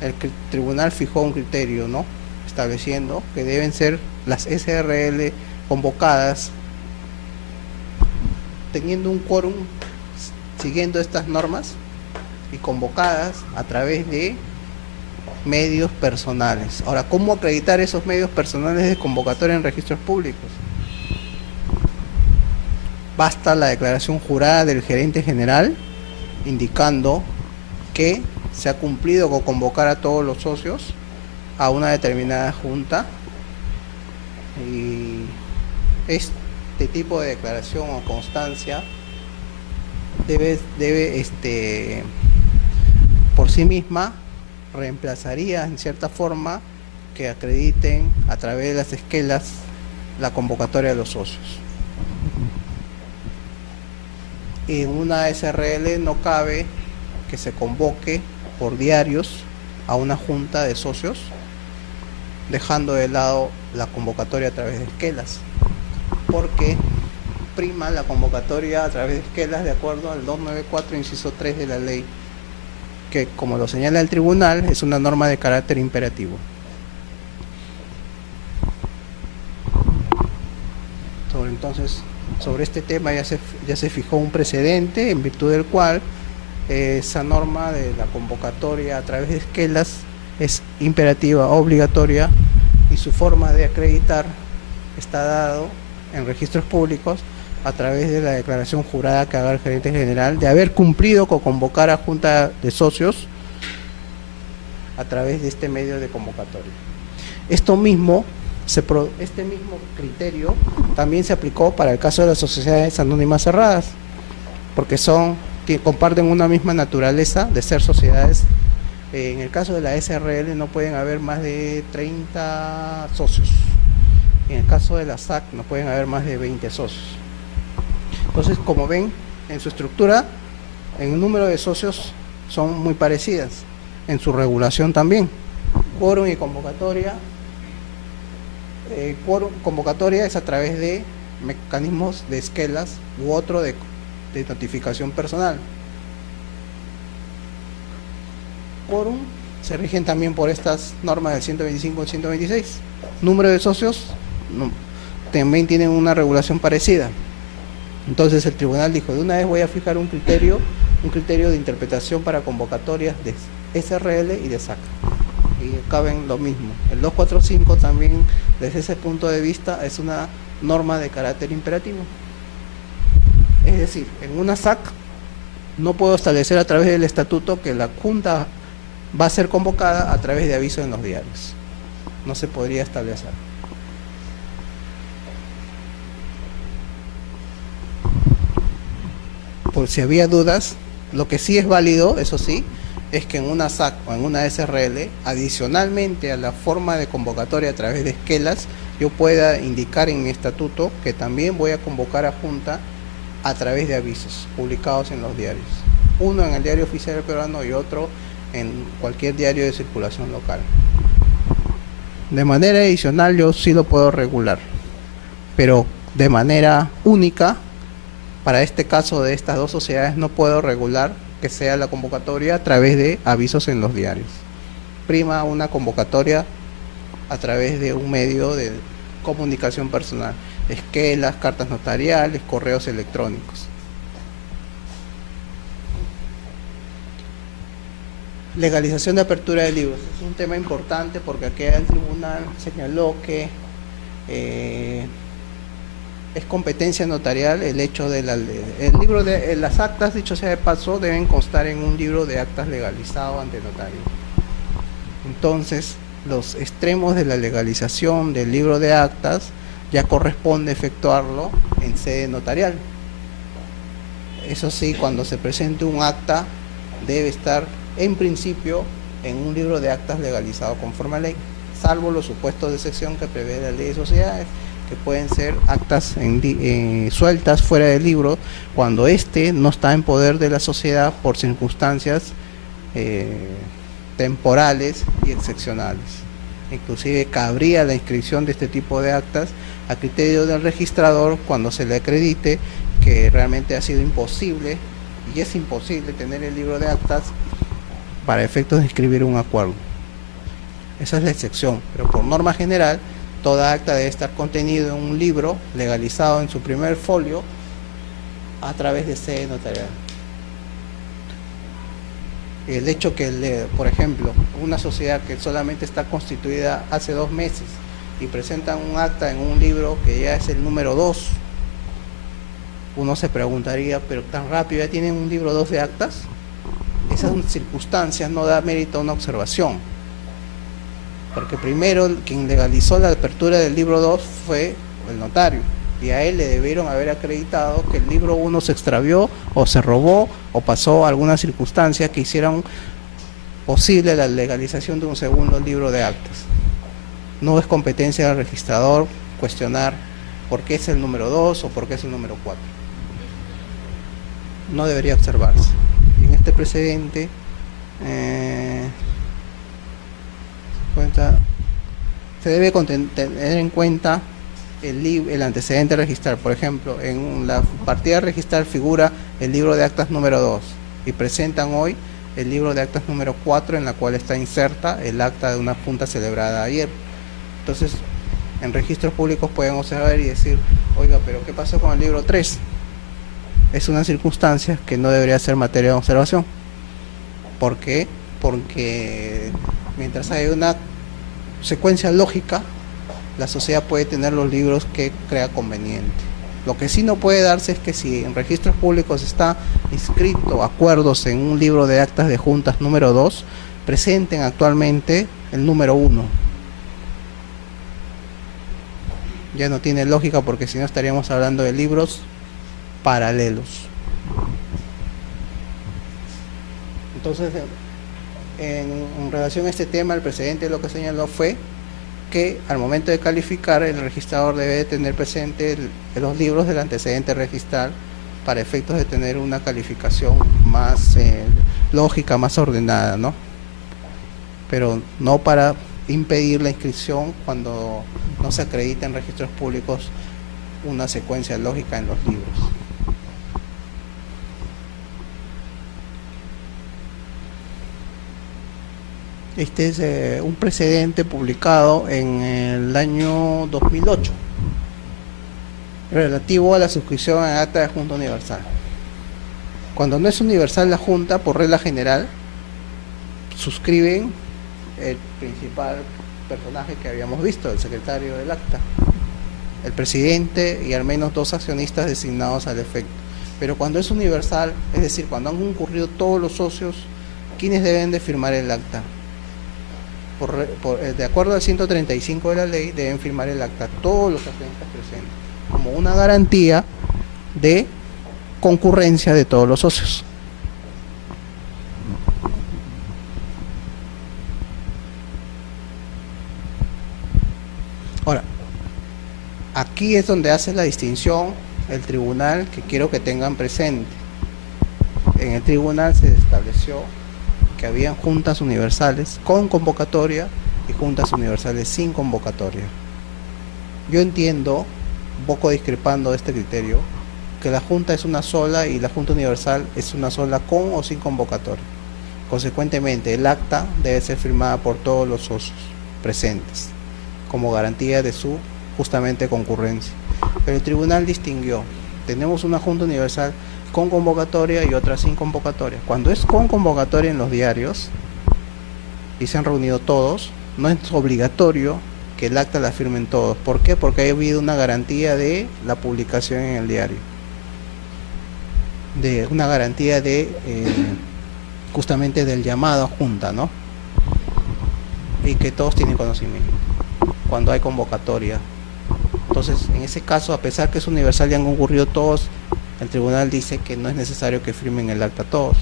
El tribunal fijó un criterio, ¿no?, estableciendo que deben ser las SRL convocadas teniendo un quórum, siguiendo estas normas, y convocadas a través de medios personales. Ahora, ¿cómo acreditar esos medios personales de convocatoria en registros públicos? Basta la declaración jurada del gerente general indicando que se ha cumplido con convocar a todos los socios a una determinada junta, y este tipo de declaración o constancia debe por sí misma reemplazaría en cierta forma que acrediten a través de las esquelas la convocatoria de los socios. En una SRL no cabe que se convoque por diarios a una junta de socios, dejando de lado la convocatoria a través de esquelas, porque prima la convocatoria a través de esquelas de acuerdo al 294 inciso 3 de la ley, que, como lo señala el tribunal, es una norma de carácter imperativo. Entonces, sobre este tema ya se fijó un precedente en virtud del cual esa norma de la convocatoria a través de esquelas es imperativa, obligatoria, y su forma de acreditar está dado en registros públicos a través de la declaración jurada que haga el gerente general de haber cumplido con convocar a junta de socios a través de este medio de convocatoria. Este mismo criterio también se aplicó para el caso de las sociedades anónimas cerradas, porque comparten una misma naturaleza de ser sociedades. En el caso de la SRL no pueden haber más de 30 socios. En el caso de la SAC no pueden haber más de 20 socios. Entonces, como ven, en su estructura, en el número de socios son muy parecidas, en su regulación también. Quórum y convocatoria. Convocatoria es a través de mecanismos de esquelas u otro de notificación personal. Quórum se rigen también por estas normas del 125 y 126. Número de socios también tienen una regulación parecida. Entonces el tribunal dijo, de una vez voy a fijar un criterio de interpretación para convocatorias de SRL y de SAC, y caben lo mismo. El 245 también, desde ese punto de vista, es una norma de carácter imperativo. Es decir, en una SAC no puedo establecer a través del estatuto que la junta va a ser convocada a través de aviso en los diarios. No se podría establecer. Por si había dudas, lo que sí es válido, eso sí, es que en una SAC o en una SRL, adicionalmente a la forma de convocatoria a través de esquelas, yo pueda indicar en mi estatuto que también voy a convocar a junta a través de avisos publicados en los diarios. Uno en el Diario Oficial del Peruano y otro en cualquier diario de circulación local. De manera adicional yo sí lo puedo regular, pero de manera única, para este caso de estas dos sociedades no puedo regular que sea la convocatoria a través de avisos en los diarios. Prima una convocatoria a través de un medio de comunicación personal, esquelas, cartas notariales, correos electrónicos. Legalización de apertura de libros. Es un tema importante porque aquí el tribunal señaló que es competencia notarial el hecho de el libro de las actas, dicho sea de paso, deben constar en un libro de actas legalizado ante notario. Entonces, los extremos de la legalización del libro de actas ya corresponde efectuarlo en sede notarial. Eso sí, cuando se presente un acta debe estar en principio en un libro de actas legalizado conforme a ley, salvo los supuestos de excepción que prevé la ley de sociedades, que pueden ser actas sueltas fuera del libro cuando éste no está en poder de la sociedad por circunstancias temporales y excepcionales. Inclusive cabría la inscripción de este tipo de actas a criterio del registrador cuando se le acredite que realmente ha sido imposible y es imposible tener el libro de actas para efectos de inscribir un acuerdo. Esa es la excepción, pero por norma general toda acta debe estar contenido en un libro legalizado en su primer folio a través de sede notarial. El hecho que, por ejemplo, una sociedad que solamente está constituida hace 2 meses y presentan un acta en un libro que ya es el número 2, uno se preguntaría, pero tan rápido ya tienen un libro 2 de actas. Esas circunstancias no da mérito a una observación, porque primero quien legalizó la apertura del libro 2 fue el notario, y a él le debieron haber acreditado que el libro 1 se extravió o se robó o pasó alguna circunstancia que hicieran posible la legalización de un segundo libro de actas. No es competencia del registrador cuestionar por qué es el número 2 o por qué es el número 4. No debería observarse. En este precedente se debe tener en cuenta el antecedente registral. Por ejemplo, en la partida registral figura el libro de actas número 2 y presentan hoy el libro de actas número 4 en la cual está inserta el acta de una junta celebrada ayer. Entonces, en registros públicos pueden observar y decir, oiga, pero ¿qué pasó con el libro 3? Es una circunstancia que no debería ser materia de observación. ¿Por qué? Porque mientras hay una secuencia lógica, la sociedad puede tener los libros que crea conveniente. Lo que sí no puede darse es que si en registros públicos está inscrito acuerdos en un libro de actas de juntas número 2, presenten actualmente el número 1. Ya no tiene lógica porque si no estaríamos hablando de libros paralelos. Entonces, en relación a este tema, el presidente lo que señaló fue que al momento de calificar el registrador debe de tener presente los libros del antecedente registral para efectos de tener una calificación más lógica, más ordenada, ¿no? Pero no para impedir la inscripción cuando no se acredita en registros públicos una secuencia lógica en los libros. Este es un precedente publicado en el año 2008 relativo a la suscripción a acta de Junta Universal. Cuando no es universal la Junta, por regla general, suscriben el principal personaje que habíamos visto, el secretario del acta, el presidente y al menos 2 accionistas designados al efecto. Pero cuando es universal, es decir, cuando han concurrido todos los socios, ¿quiénes deben de firmar el acta? De acuerdo al 135 de la ley, deben firmar el acta todos los accionistas presentes, como una garantía de concurrencia de todos los socios. Ahora, Aquí es donde hace la distinción el tribunal que quiero que tengan presente. En el tribunal se estableció que habían juntas universales con convocatoria y juntas universales sin convocatoria. Yo entiendo, un poco discrepando de este criterio, que la junta es una sola y la junta universal es una sola con o sin convocatoria. Consecuentemente, el acta debe ser firmada por todos los socios presentes, como garantía de su justamente concurrencia. Pero el tribunal distinguió, tenemos una junta universal con convocatoria y otra sin convocatoria. Cuando es con convocatoria en los diarios y se han reunido todos, no es obligatorio que el acta la firmen todos. ¿Por qué? Porque ha habido una garantía de la publicación en el diario, de una garantía de justamente del llamado a junta, ¿no? Y que todos tienen conocimiento cuando hay convocatoria. Entonces, en ese caso, a pesar que es universal y han concurrido todos, el tribunal dice que no es necesario que firmen el acta todos.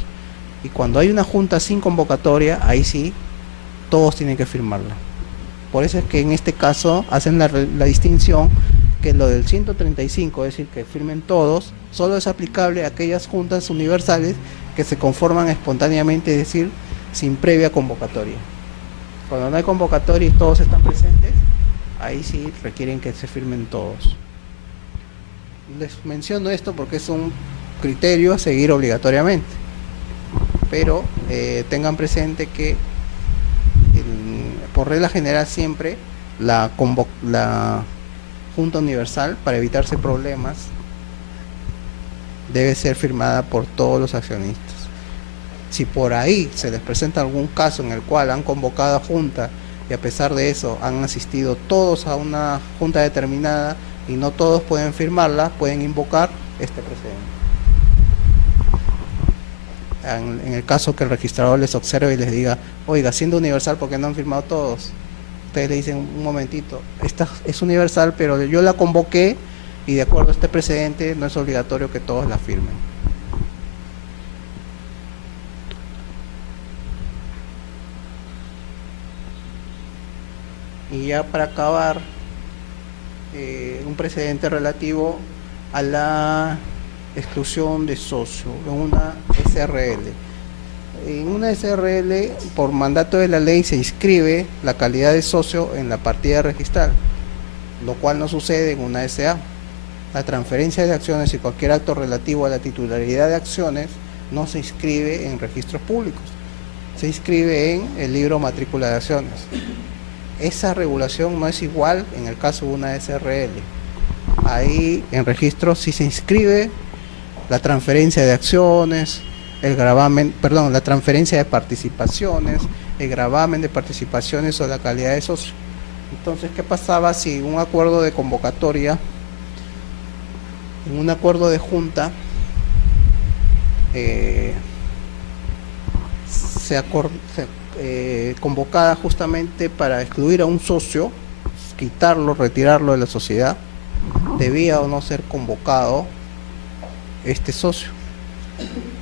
Y cuando hay una junta sin convocatoria, ahí sí, todos tienen que firmarla. Por eso es que en este caso hacen la distinción que lo del 135, es decir, que firmen todos, solo es aplicable a aquellas juntas universales que se conforman espontáneamente, es decir, sin previa convocatoria. Cuando no hay convocatoria y todos están presentes, ahí sí requieren que se firmen todos. Les menciono esto porque es un criterio a seguir obligatoriamente, pero tengan presente que por regla general siempre la Junta Universal, para evitarse problemas, debe ser firmada por todos los accionistas. Si por ahí se les presenta algún caso en el cual han convocado a junta y a pesar de eso han asistido todos a una junta determinada y no todos pueden firmarla, pueden invocar este precedente. En el caso que el registrador les observe y les diga, oiga, siendo universal, ¿por qué no han firmado todos? Ustedes le dicen, un momentito, esta es universal, pero yo la convoqué y de acuerdo a este precedente no es obligatorio que todos la firmen. Y ya para acabar, un precedente relativo a la exclusión de socio en una SRL. En una SRL, por mandato de la ley, se inscribe la calidad de socio en la partida registral, lo cual no sucede en una SA. La transferencia de acciones y cualquier acto relativo a la titularidad de acciones no se inscribe en registros públicos, se inscribe en el libro matrícula de acciones. Esa regulación no es igual en el caso de una SRL. Ahí en registros sí se inscribe la transferencia de acciones, el gravamen, perdón, la transferencia de participaciones, el gravamen de participaciones o la calidad de socio. Entonces, ¿qué pasaba si un acuerdo de convocatoria, en un acuerdo de junta, convocada justamente para excluir a un socio, quitarlo, retirarlo de la sociedad, debía o no ser convocado este socio?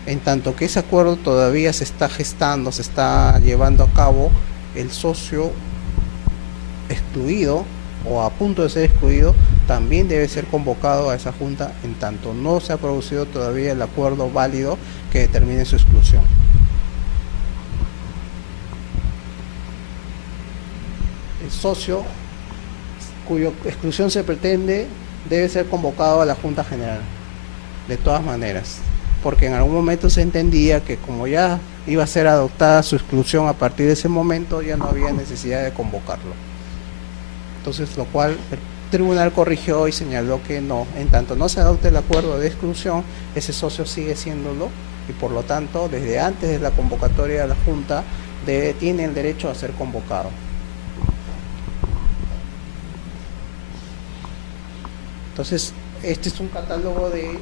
En tanto que ese acuerdo todavía se está gestando, se está llevando a cabo, el socio excluido o a punto de ser excluido también debe ser convocado a esa junta en tanto no se ha producido todavía el acuerdo válido que determine su exclusión. El socio cuya exclusión se pretende debe ser convocado a la Junta General, de todas maneras, porque en algún momento se entendía que como ya iba a ser adoptada su exclusión a partir de ese momento, ya no había necesidad de convocarlo. Entonces, lo cual el tribunal corrigió y señaló que no, en tanto no se adopte el acuerdo de exclusión, ese socio sigue siéndolo y por lo tanto, desde antes de la convocatoria de la Junta, tiene el derecho a ser convocado. Entonces, este es un catálogo de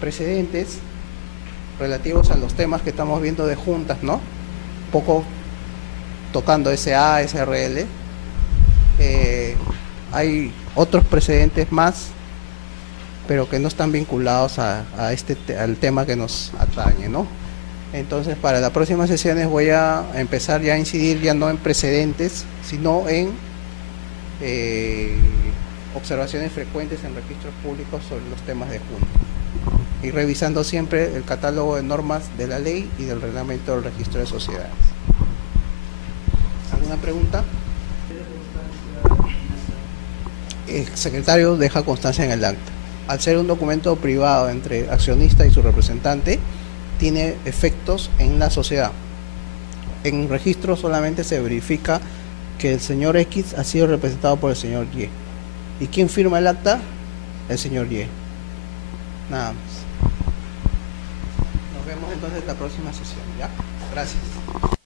precedentes relativos a los temas que estamos viendo de juntas, ¿no? Un poco tocando SA, SRL. Hay otros precedentes más, pero que no están vinculados al tema que nos atañe, ¿no? Entonces, para las próximas sesiones voy a empezar ya a incidir ya no en precedentes, sino en observaciones frecuentes en registros públicos sobre los temas de junta. Y revisando siempre el catálogo de normas de la ley y del reglamento del registro de sociedades. ¿Alguna pregunta? El secretario deja constancia en el acta. Al ser un documento privado entre accionista y su representante, tiene efectos en la sociedad. En registro solamente se verifica que el señor X ha sido representado por el señor Y. ¿Y quién firma el acta? El señor Y. Nada más. Nos vemos entonces en la próxima sesión, ¿ya? Gracias.